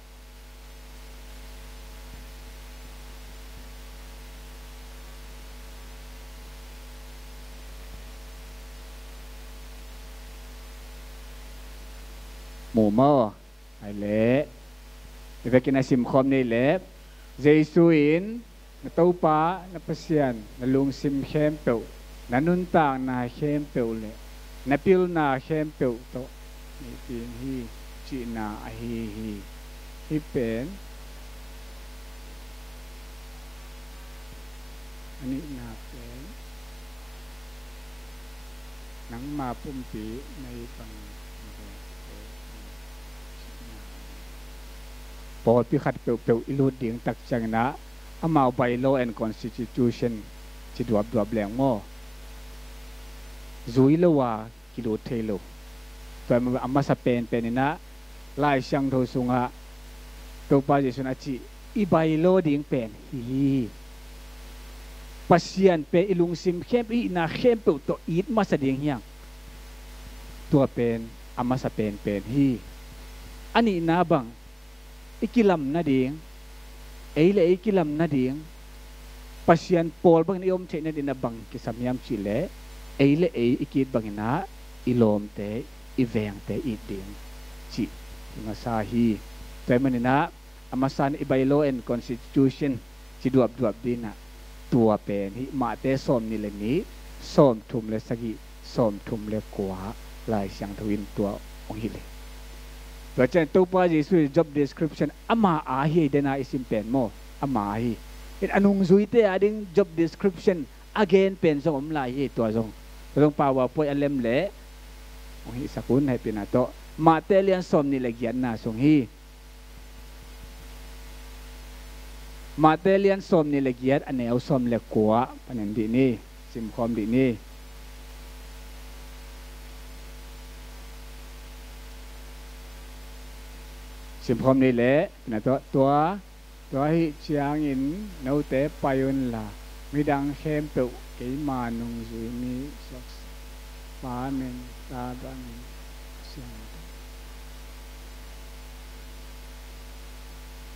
หมู่ม่อไอเล่เวกินาซิมคอมนี่เล่เจสุอินนเต้าป้านปัสยันนลุงซิมเข้มเปียวนันุนต่างนาเข้มเปียวเล่นปิลนาเข้มเปียวโตนี่เป็นฮีจีนาฮีเป็นอันนี้นาเป็นหนังมาปุ่มปีในปังพอพิขัดเปลวอิลูดดิ่งตักจังนะอามาไป law and constitution จิดวบแหลงโม่จุยเลว่ากิโลเทโลตัวมันอามาสเปนเป็นนะลายช่างโทสุงะตัวป้าเจสุนัจิอีไป law ดิ่งเป็นฮีปัสยันเป็นอิลุงซิมเข้มอีนาเข้มเปลวตัวอีดมาแสดงอย่างตัวเป็นอามาสเปนเป็นฮีอันนี้นาบังikilam na ding eile ikilam na ding pasyan pol bang niom che na dinabang kisamyam chile eile ikit bangina ilom te iveng te iding chi masahi temanina amasan ibay law and constitution si duab dina tua pen hi ma te som ni le ni ส้มทุ่มเลสกิส้มทุ่มเลกัวลายเสียงทวินตัวองค์ฮิเลตัวเจนตัวป้าจีสุ job description อามาอาฮีเดน่าอิสิมเป็นโมอามาอาฮีอันนุงซุยเตอดิ้ง job description again เป็นสมลายฮีตัวทรงป่าวป่วยอันเล่มเละองค์ฮิสักุนให้เป็นอาโตมาเตเลียนส้มนี่เลกียนนาทรงฮีมาเตเลียนส้มนี่เลกียนอันเนวส้มเลกัวอันนั้นดีนี่ซิมคอมดีนี่สิมพรมนี่แหละนะตัวให้เชียงอินนูเตะไปยุนละมีดังเข้มตุกิมานุงจุยมีสักฟ้าเมนตาบังเสียง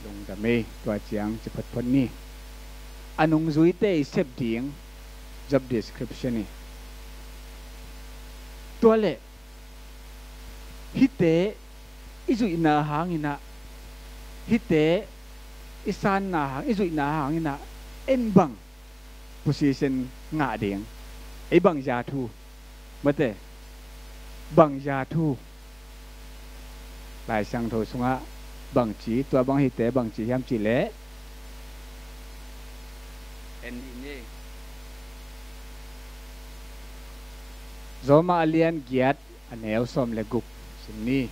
ลงจะมีตัวเชียงจะพัดพ้นนี่อนุงจุยเตะเสพดิ้ง job description นี่ตัวเละฮิเตอิจุยนาหางอินะฮิเตอิสานนาหางอิจุยนาหางอินะเอ็นบัง position งาเดียงไอบังยาทูมาเตบังยาทูหลายสังโทสุงะบังจีตัวบังฮิเตบังจียามจีเละเอ็นนี่โซมาเลียนเกียรติอันเอลซอมเลกุกสิ่งนี้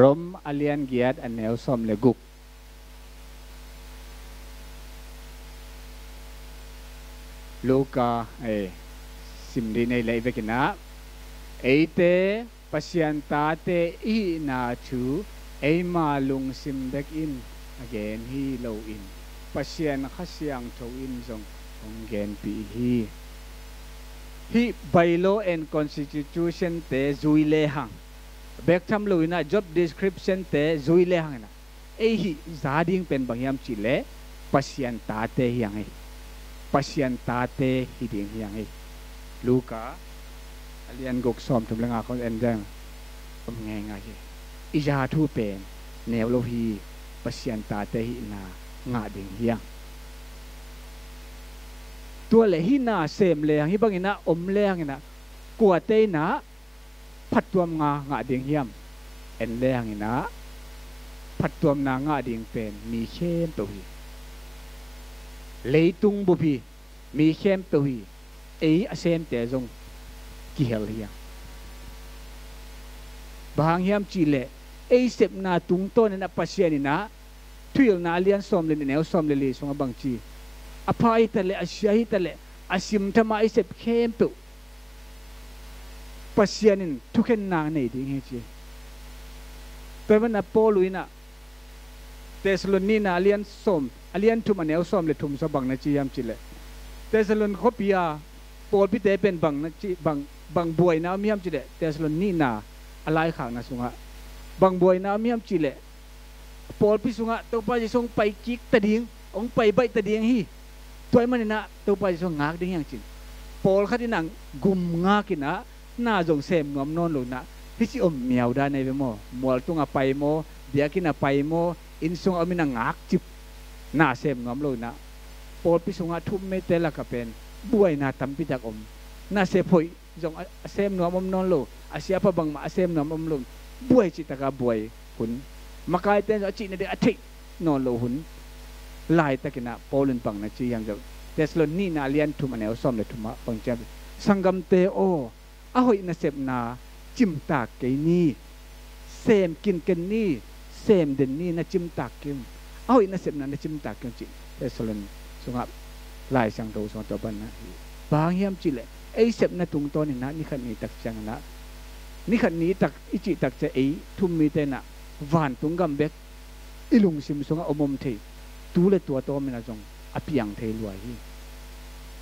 รมอเลียนเกียรติอันเนวซอมเลกุกลูกาสิมดีในเลเวกินะเอเตปัสยันตาเตอีนาชูเอมาลุงสิมเด็กอิน again ฮีโลอินปัสยันขัสยังโชอินจงองเกนปีฮีไบโลแอนคอนสติทูชันเตจุยเลหังเบกทำลุยนะ job description เตจุยเลหังนะฮีซาดิ้งเป็นบางยามจิเลปัสยันตาเตยังไงปัสยันตาเตฮิดิ้งยังไงลูกาอเลียนกกซอมทุบเลงาเขาเอ็นเดงง่ายง่ายอิจาทูเป็นเนวโลฮีปัสยันตาเตหินางาดิ้งยังตัวเลหินาเซมเลงฮิบังอินะอมเลงอินะกัวเตนะพัดตัวงาดิ้งยังเอ็นเลงอินะพัดตัวงาดิ้งเป็นมีเข้มตัวฮีเลยตุงบุพีมีเข้มตัวฮีอาเซมเตจงกิเฮลฮีบางยามจีเลเสพนาตุงโตนนะปัสยานินะทุยลนาเลียนสอมเลนเนวสอมเลลีสงบางจีอภัยทะเลอาเซียฮิทะเลอาซิมธรรมะเสพเข้มตัวปัสยานินทุกเห็นนางในดิ้งเฮจีเป็นวันนับโปลุยนะเตสโลนีนาเลียนสอมอเลียนทุมันเนวสอมเลทุมสบังนะจียามจีเลเตสโลนคบยาโปลพิเตเป็นบังนะจีบังบวยนะมียามจีเลเตสโลนีนาอะไรข่าวนะสุงะบังบวยนะมียามจีเลโปลพิสุงะตัวไปจะส่งไปกิกตะดิ้งองไปใบตะดิ้งฮีตัวมันนี่นะตัวไปจะส่งงักดิ้งอย่างจริงโปลขัดที่นังกุมงักกินนะน่าจงเสมงอมนอนหลุนะที่สิอมเมียวได้ในเวโมมัวตุงไปโมเดียกินไปโมอินทรงเอามินังงักจิบน่าเสมงอมหลุนะโปลพิสุงะทุ่มเมเตละกับเป็นบวยน่าตั้มพิจักอมน่าเสพอยจงเสมงอมนอนหลุอาเซียพบังมาเสมงอมหลุบวยจิตตะกาบวยหุนมาไกลเต้นจะจีนเดียทินอนหลุหุนลายตะกินะโปลินปังนะจียังจะเตสโลนีนาเลียนทุมันเอลซอมเลทุมะปังเจ็บสังกัมเตโออาหอยน่าเสพนาจิมตากเกนี่เซมกินกันนี่เซมเดนนี่น่าจิมตากกินอาหอยน่าเสพนาน่าจิมตากกินจีเตสโลนสงบลายสังโตสงตัวบันนะบางยามจีเลยเสพนาตุงตัวนี่นะนี่ขันนี้ตักจังนะนี่ขันนี้ตักอิจิตักจะทุ่มมีเตนะวานตุงกัมเบกอิลุงซิมสงอมมเทตูเลตัวโตมินาจงอภิยังเทลวยฮี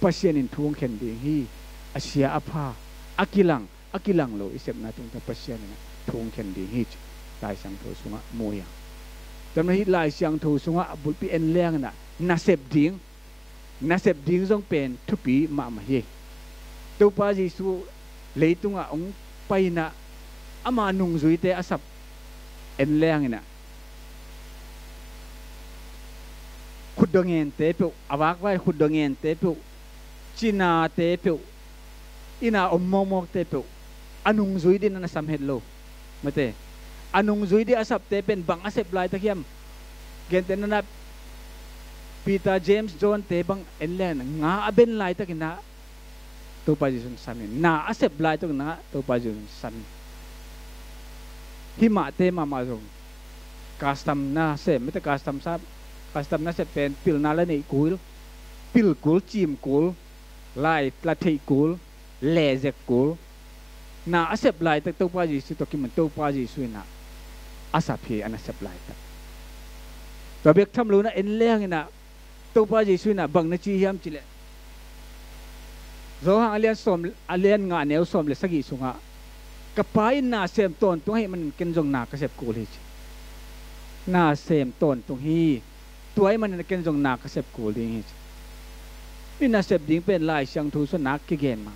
ปัสยานินทวงเข็นดีฮีอาเซียอภาอากิลังโลอิเสพนาตุงตะปัสยานินทวงเข็นดีฮีลายสังโทสงะโมยังจำนวนฮีลายสังโทสงะบุลปีเอ็นเลี้ยงน่ะนาเสพดิ้งจงเป็นทุปีมาเฮตัวป้าจิสูเลยตุงะองไปนะอามานุงจุยเตอสับเอ็นเลี้ยงน่ะขุดดงเงินเตปิวอาวากไว้ขุดดงเงินเตปิวจีนาเตปิว ina omomok te pe anung zui din na samhet lo mate anung zui di asap te pen bang asep lai takiam genten na Peter James John te bang enlen nga aben lai takina to pa jisun samin na asep lai to na to pa jisun san hima te mama zong custom na se mete custom na se pen pil na la nei kul pil kul chim kul lai la thei kul le zek kul na asep lai tak to pa jisu to kim to pa jisu na asap hi an asep lai tak to bek tham lu na en leng ina to pa jisu na bang na chi hiam chile zo hang alian nga neu som le sagi sunga kapain na sem ton tung hi man ken jong na ka sep kul hi na sem ton tung hi tuai man na ken jong na ka sep kul hi ina sep ding pen lai siang thu so nak ki gen ma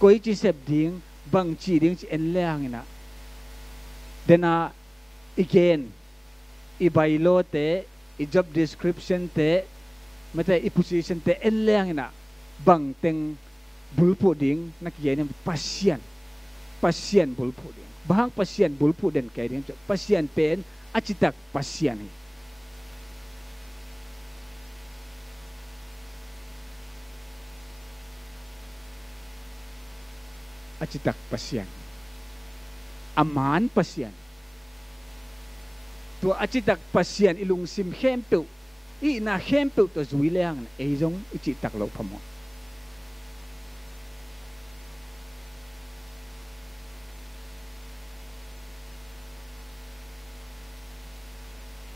koi chi sep ding bang chi ding chi en leng ina dena again i bailo te i job description te mate i position te en leng ina bang teng bulpu ding nak yen pasien bulpu ding bahang pasien bulpu den kai ding pasien pen acitak pasien hi acitak pasien aman pasien tu acitak pasien ilung sim hempeu i na hempeu to zui leang e jong acitak lo phamo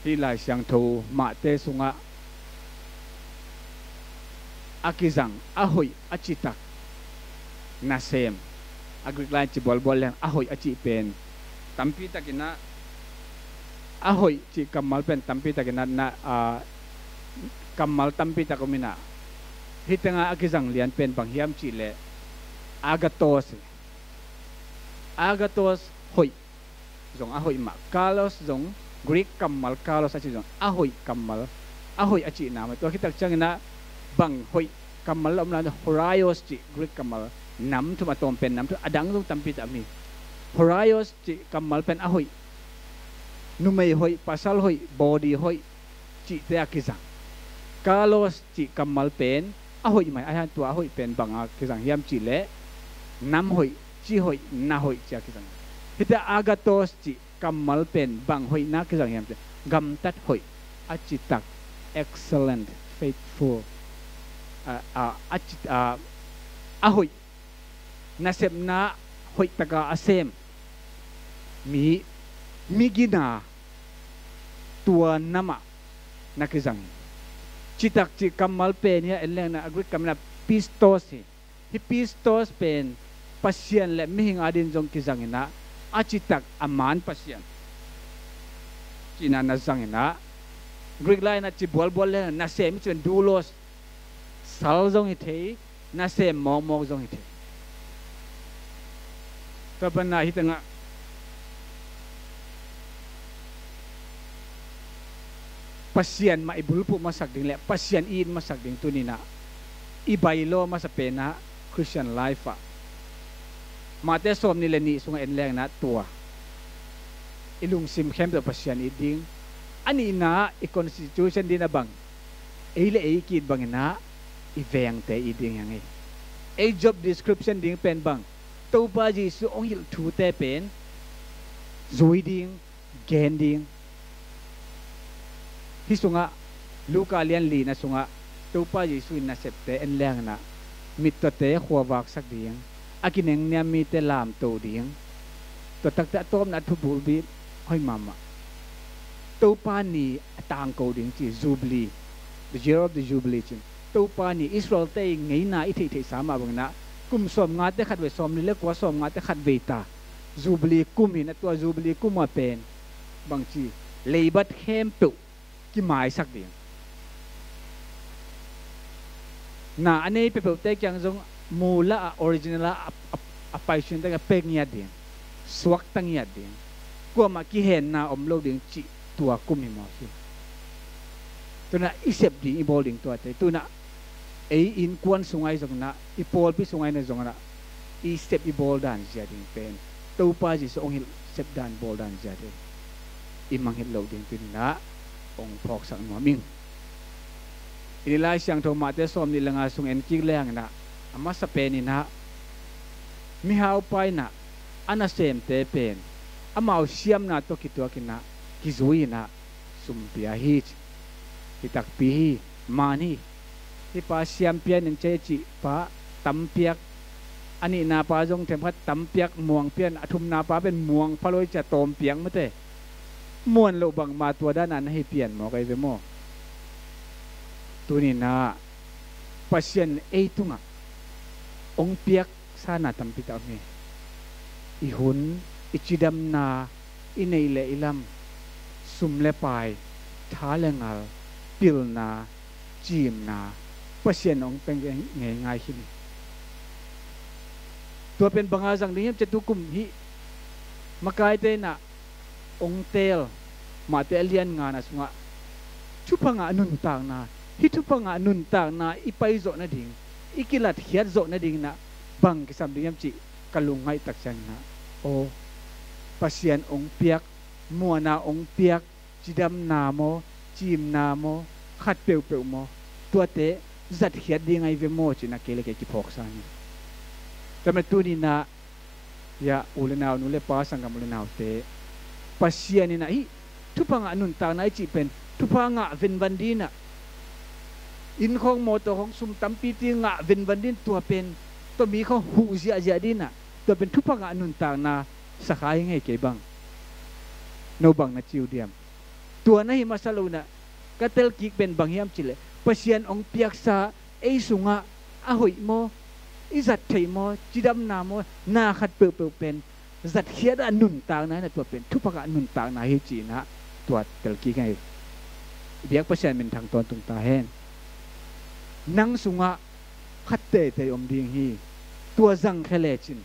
hi lai siang tho ma te sunga akizang ahoy acitak nasem agrik lai chi bol lang ahoy aci pen tampi takina ahoy chi kamal pen tampi takina na kamal tampi takomina hitanga akizang lian pen bang hiam chi le agatos hoy zong ahoy ma kalos zong Greek kamal kalos aci zong ahoy kamal ahoy aci nama to kita changna bang hoy kamal omla horaios chi Greek kamal nam tu matom pen nam tu adang tu tampi tami horaios chi kamal pen ahoy numei hoy pasal hoy body hoy chi te akizang kalos chi kamal pen ahoy mai ayan tu ahoy pen bang akizang hiam chi le nam hoy chi hoy na hoy chi akizang hita agatos chi kamal pen bang hoy na kizang hiam gam tat hoy acitak excellent faithful ahoy nasem na hoy taga asem mi gina tua nama nakizang citak ci kamal pen ya eleng na agri kamna pistos hi pistos pen pasien le mihing adin jong kizang ina acitak aman pasien cina nazang ina Greek line na ci bol le na sem chen dulos sal jong ite na sem mong jong ite kapan na hitanga pasien maibulpu masak ding le pasien in masak ding tunina ibailo masapena Christian life mate som ni leni sunga enleng na tua ilung sim khem to pasien iding ani na i constitution din abang eile e kid bangina iveng te iding yang e job description ding pen bang to ba ji su ong hil thu te pen zui ding gen ding hi sunga luka lian li na sunga to pa ji su na septe enleng na mit to te khowak sak ding akineng niam mi te lam to ding to takta tom na thu bul bi hoi mama to pa ni atang ko ding chi jubilee the year of the jubilee chin to pa ni Israel te ngei na i thei sama bang na kum som nga te khat we som ni le ko som nga te khat ve ta jubilee kum hi na to jubilee kum ma pen bang chi leibat hem tu ki mai sak ding na ane pe pe te kyang jong mula original apai shin ta pek nya ding swak tang nya ding ko ma ki hen na om lo ding chi tua kum hi mo si tu na isep ding i bowling to ate tu na e in kwan sungai jong na i pol pi sungai na jong na i step i ball dan zia ding pen to pa ji so ong hil step dan ball dan zia de i mang hil lo ding tin na ong phok sang ma ming inilai siang tho ma te som ni langa sung en ki leng na ama sa pen ni na mi hau pai na ana sem te pen amau siam na to ki to ki na ki zui na sum pia hi hitak pi mani hi pa siam pian en che chi pa tam piak ani na pa jong them khat tam piak muang pian athum na paเป็นmuangพะลอยจะตอมเปียงมะเตม่วนโลบังมาตัวด้านนั้นให้เปลี่ยนหมอไกเวโมตัวนี้นะปัสยันเอตุงะองเปียกสานาตัมปิตามีอีหุนอิจิดัมนาอินเอเลอิลัมสุมเลปายท้าเลงัลปิลนาจีมนาปัสยันองเป็นง่ายๆขึ้นตัวเป็นบางอาจังนี้จะตุกุมฮิมากายเตนะองเตลมาเตเลียนงานอาสุงะชุพังอานุนต่างนาฮิทุพังอานุนต่างนาอีไปโจนะดิ่งอีกิลัดเขียดโจนะดิ่งนะบังกิสัมดิยมจิกลุงไงตักจันนะโอปัสยันองเปียกมัวนาองเปียกจิดำนาโมจีมนาโมขัดเปียวเปียวโมตัวเตจัดเขียดดิ่งไงเวโมจินะเกลเกจิพอกซานีแต่เมื่อตัวนี้นะยาอุลนาวนุเลป้าสังกัมอุลนาวเตปัสยันนี่นะฮิทุพังอานุนต่างนาจิเป็นทุพังอาเวนวันดีนะอินของโมโตของสุมตัมปีติงะเวนวันดินตัวเป็นตัวมีของหูเสียเสียดินน่ะตัวเป็นทุพังอานุนต่างนาสักหายไงเก็บังโนบังนะจิวเดียมตัวนั้นหิมาสลูนะกัตเตลกิกเป็นบางเฮียมจิเลปัสยันองเปียกซาเอสุงะอาหุยโมอิจัดไทยโมจิดำนาโมนาขัดเปิลเป็นจัดเขียดอานุนต่างนาตัวเป็นทุพังอานุนต่างนาเฮจีนะตัวเตลกิกไงเบียกปัสยันเป็นทางตอนตรงตาแห้งนังสุงะขัดเตะอมดิ่งฮีตัวจังเคเลจิน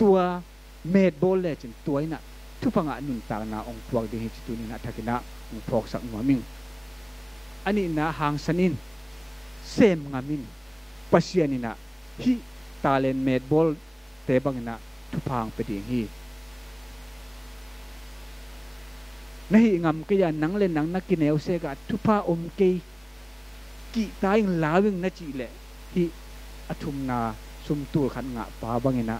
ตัวเมดโบเลจินตัวนี้นะทุกพังอานุนต่างนาองพวกดิ่งฮีจิตุนี้นะทักนะองพวกสักหัวมิงอันนี้นะหางสันินเซมงามินปัสยันนี่นะฮีตาเลนเมดโบลเตะบังนะทุกพังไปดิ่งฮีนะฮีงามก็ยันนังเล่นนังนักกินเอลเซกะทุกพาอมเกยกิตายลาวิงนัจีเละที่อธุมนาสุมตัวขันงะป้าบังเงินะ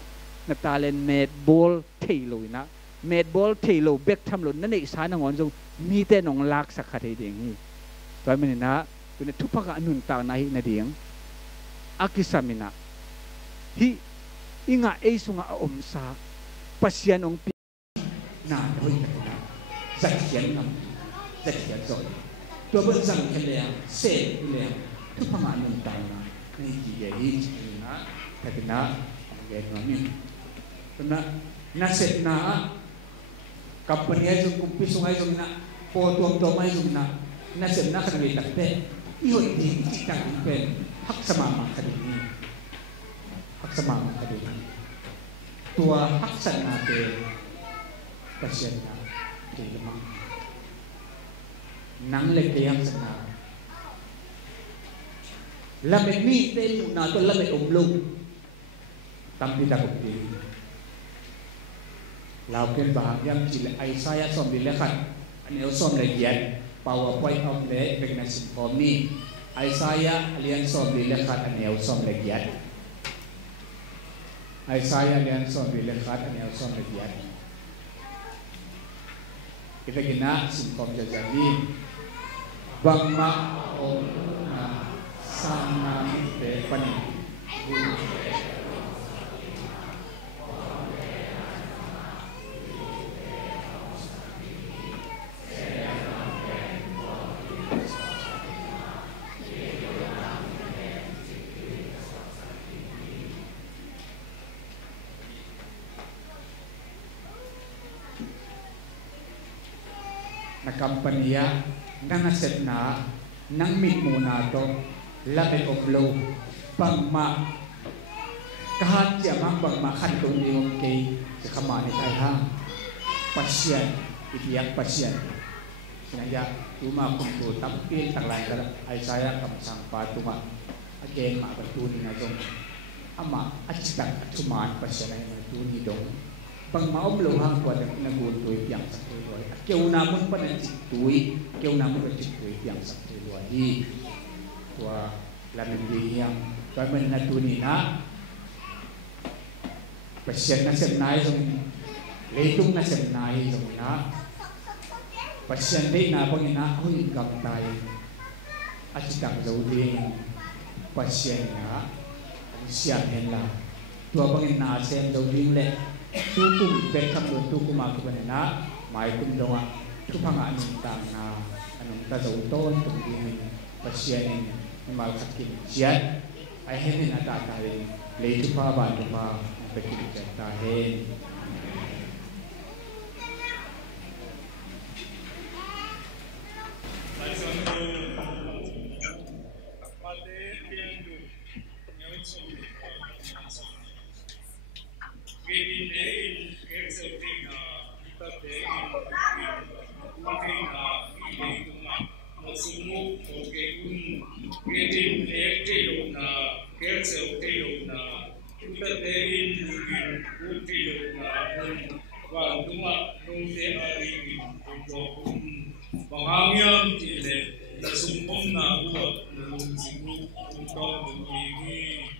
นัตาเลนเมดบอลเทโลนะเมดบอลเทโลเบกทำหล่นนั่นเองสารนงอนจงมีแต่นงลักสักขัดเดียงนี่ตัวมันนะตัวนี้ทุกภาคอนุนต่างนาฮินาเดียงอากิสามินะฮิอิงะเอสุงะอมซาปัสยันองปีนาโดยนะจัดเขียนนำจัดเขียนจอยตัวเป็นสังเกตเลยเสกเลยทุกพังอานุนต่างนะนี่กี่เรื่องนี่นะแต่เป็นนะเรื่องนี้แต่นะนักเสกนะกับปัญญาจุกุปิสุงไอจุนะโพตัวไม่จุนะนักเสกนะขณะนี้ตั้งแต่อีหอยดีที่ตั้งเป็นฮักสมามาคดีนี้ฮักสมามาคดีนี้ตัวฮักสันนาเตปัจเจกนะที่มั่งนังเล็กเดียงสนาละเมมีเตลุนาตัวละเมอมลุงตั้มพิดากุดีเราเป็นบางอย่างจิเลไอซายสอมดิเลขัดอันนี้สอมละเอียดปาวพอยเอาเละเป็นนักสินพอมีไอซายเรียนสอมดิเลขัดอันนี้สอมละเอียดไอซายเรียนสอมดิเลขัดอันนี้สอมละเอียดkita kena simpom jajadi bangma ona sana te pani na kampanya nang aset na nang mit muna to labi oblo pangma kahat siya mang pangma kantong yung kay sa kamani tayo ha pasyan itiyak pasyan sinaya tuma kumto tampil taglay ay saya kamsang patuma again makatuni na itong ama achitak atuman pasaray na tuni dong pang maom lohang kwa nagun tuwi piang sa tuloy at kaya unamon pa na tuwi kaya unamon pa tuwi piang sa tuloy hi kwa lamang yang kaya na tuni na pasyan na semnay yung leitung na semnay yung na pasyan din na pang inahoy kang tayo at itang zawin pasyan na siya nila tua pang inaasem zawin le tukum bekam do tukum ako ba na may kumdawa tupang anong tang na anong tazawton tumingin pasyan ni malakakin siya ay hindi natatahin leito pa ba ito pa pagkikita tahin Pangangyam tile nasumpong na uwag na sigur untuk begini.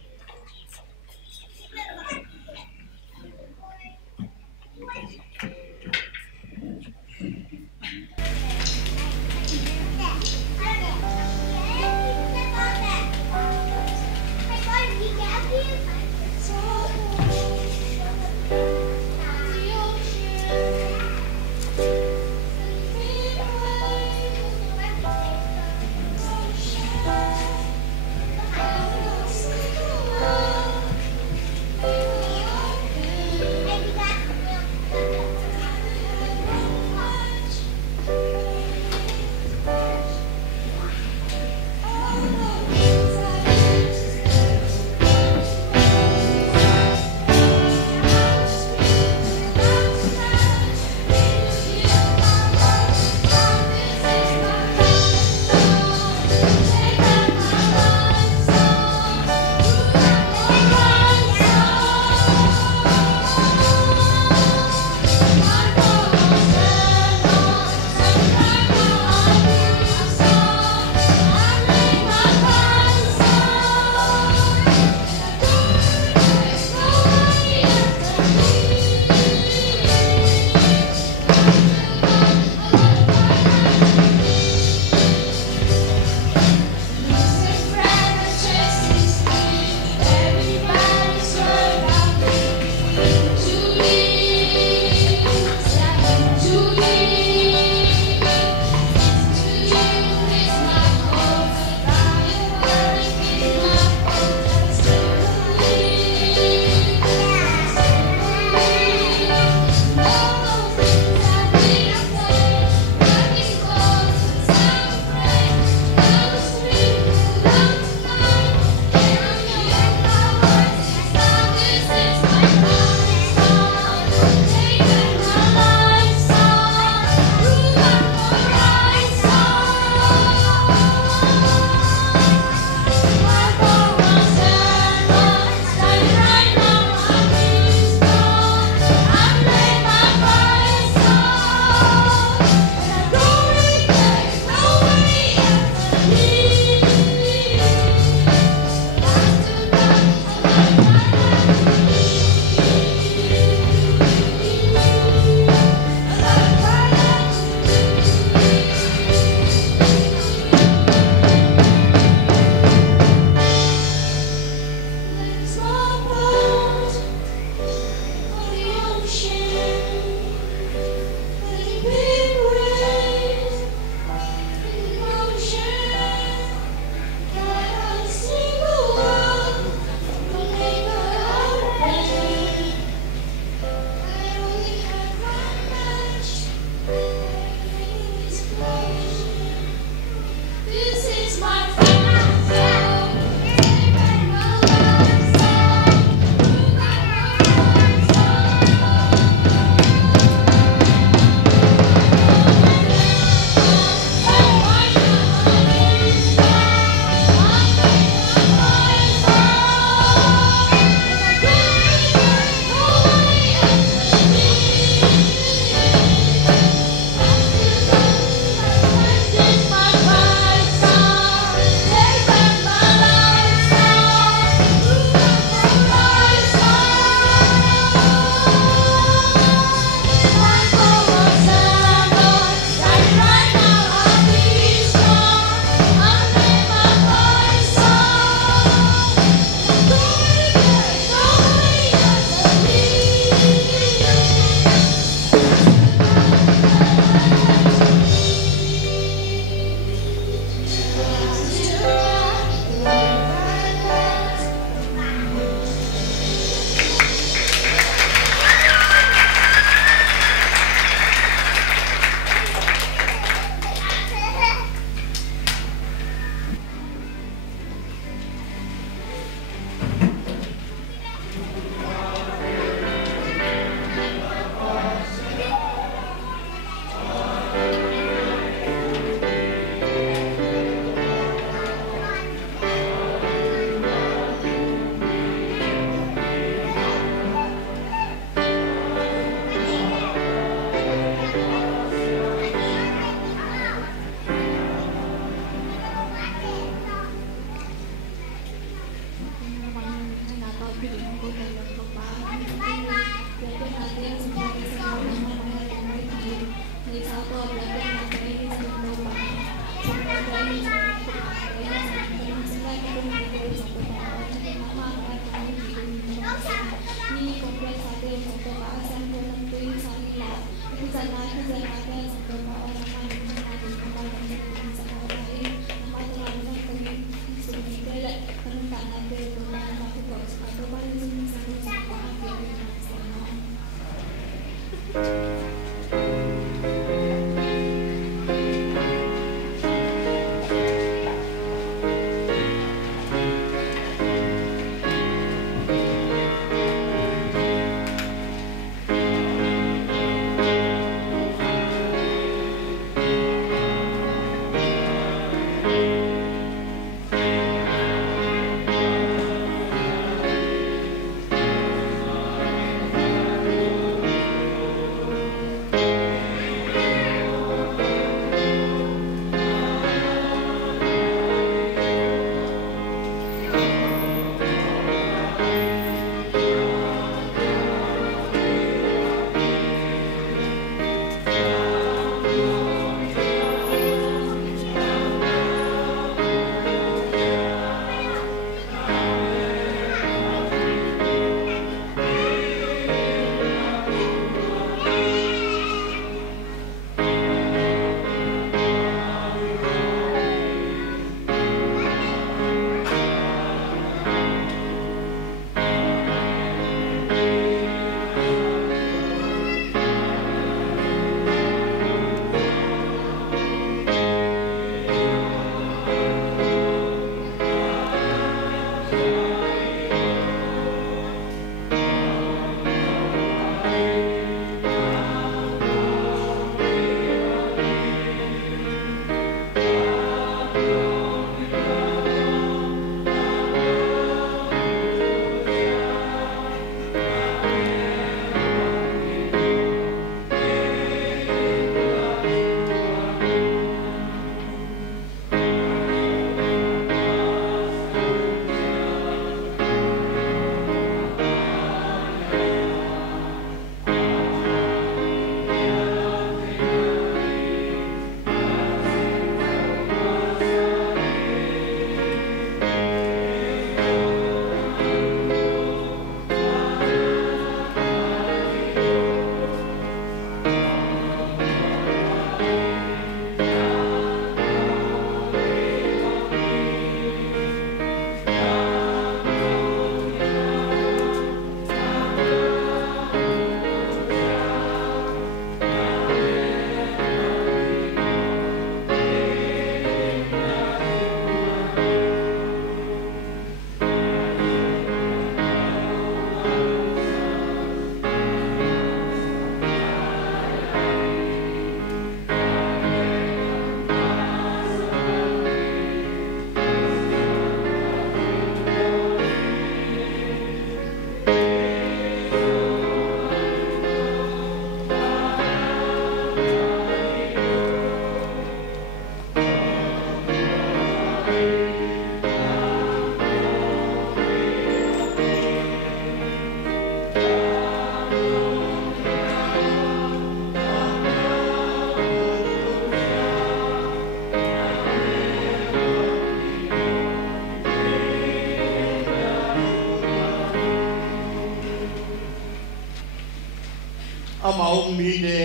amaung mi de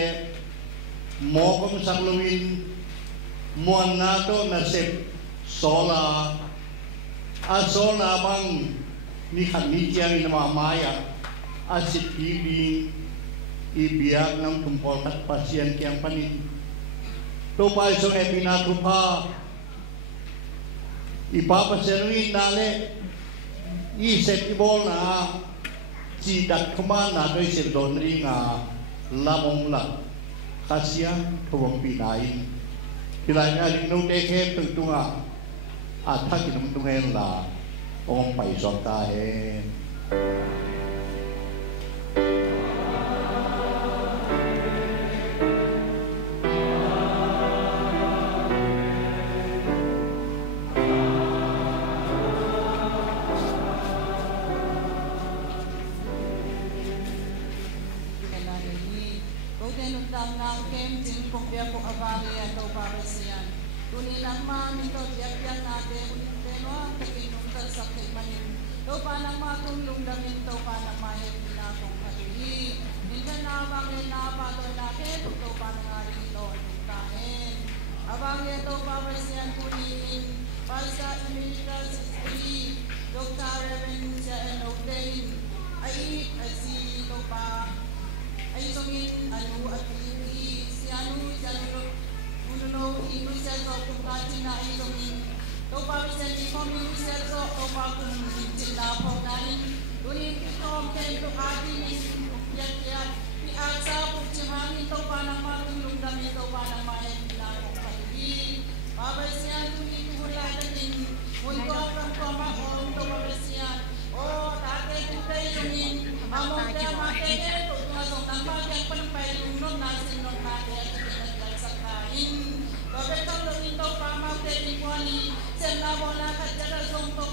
mo kom sakluin muan na to na sep sola asola bang ni khani chiang in ma maya asit bi ibiak nam tumpol kat pasien kiang panin to pa so epina tupa ipapa serui nale i set ibol na chi dak khuma na doi sel don ri nga lamong la kasia thawang pinai kilai na ring no te khe tung tunga a thak ki num tung hen la ong pai so ta he Sen na bona ka jara song to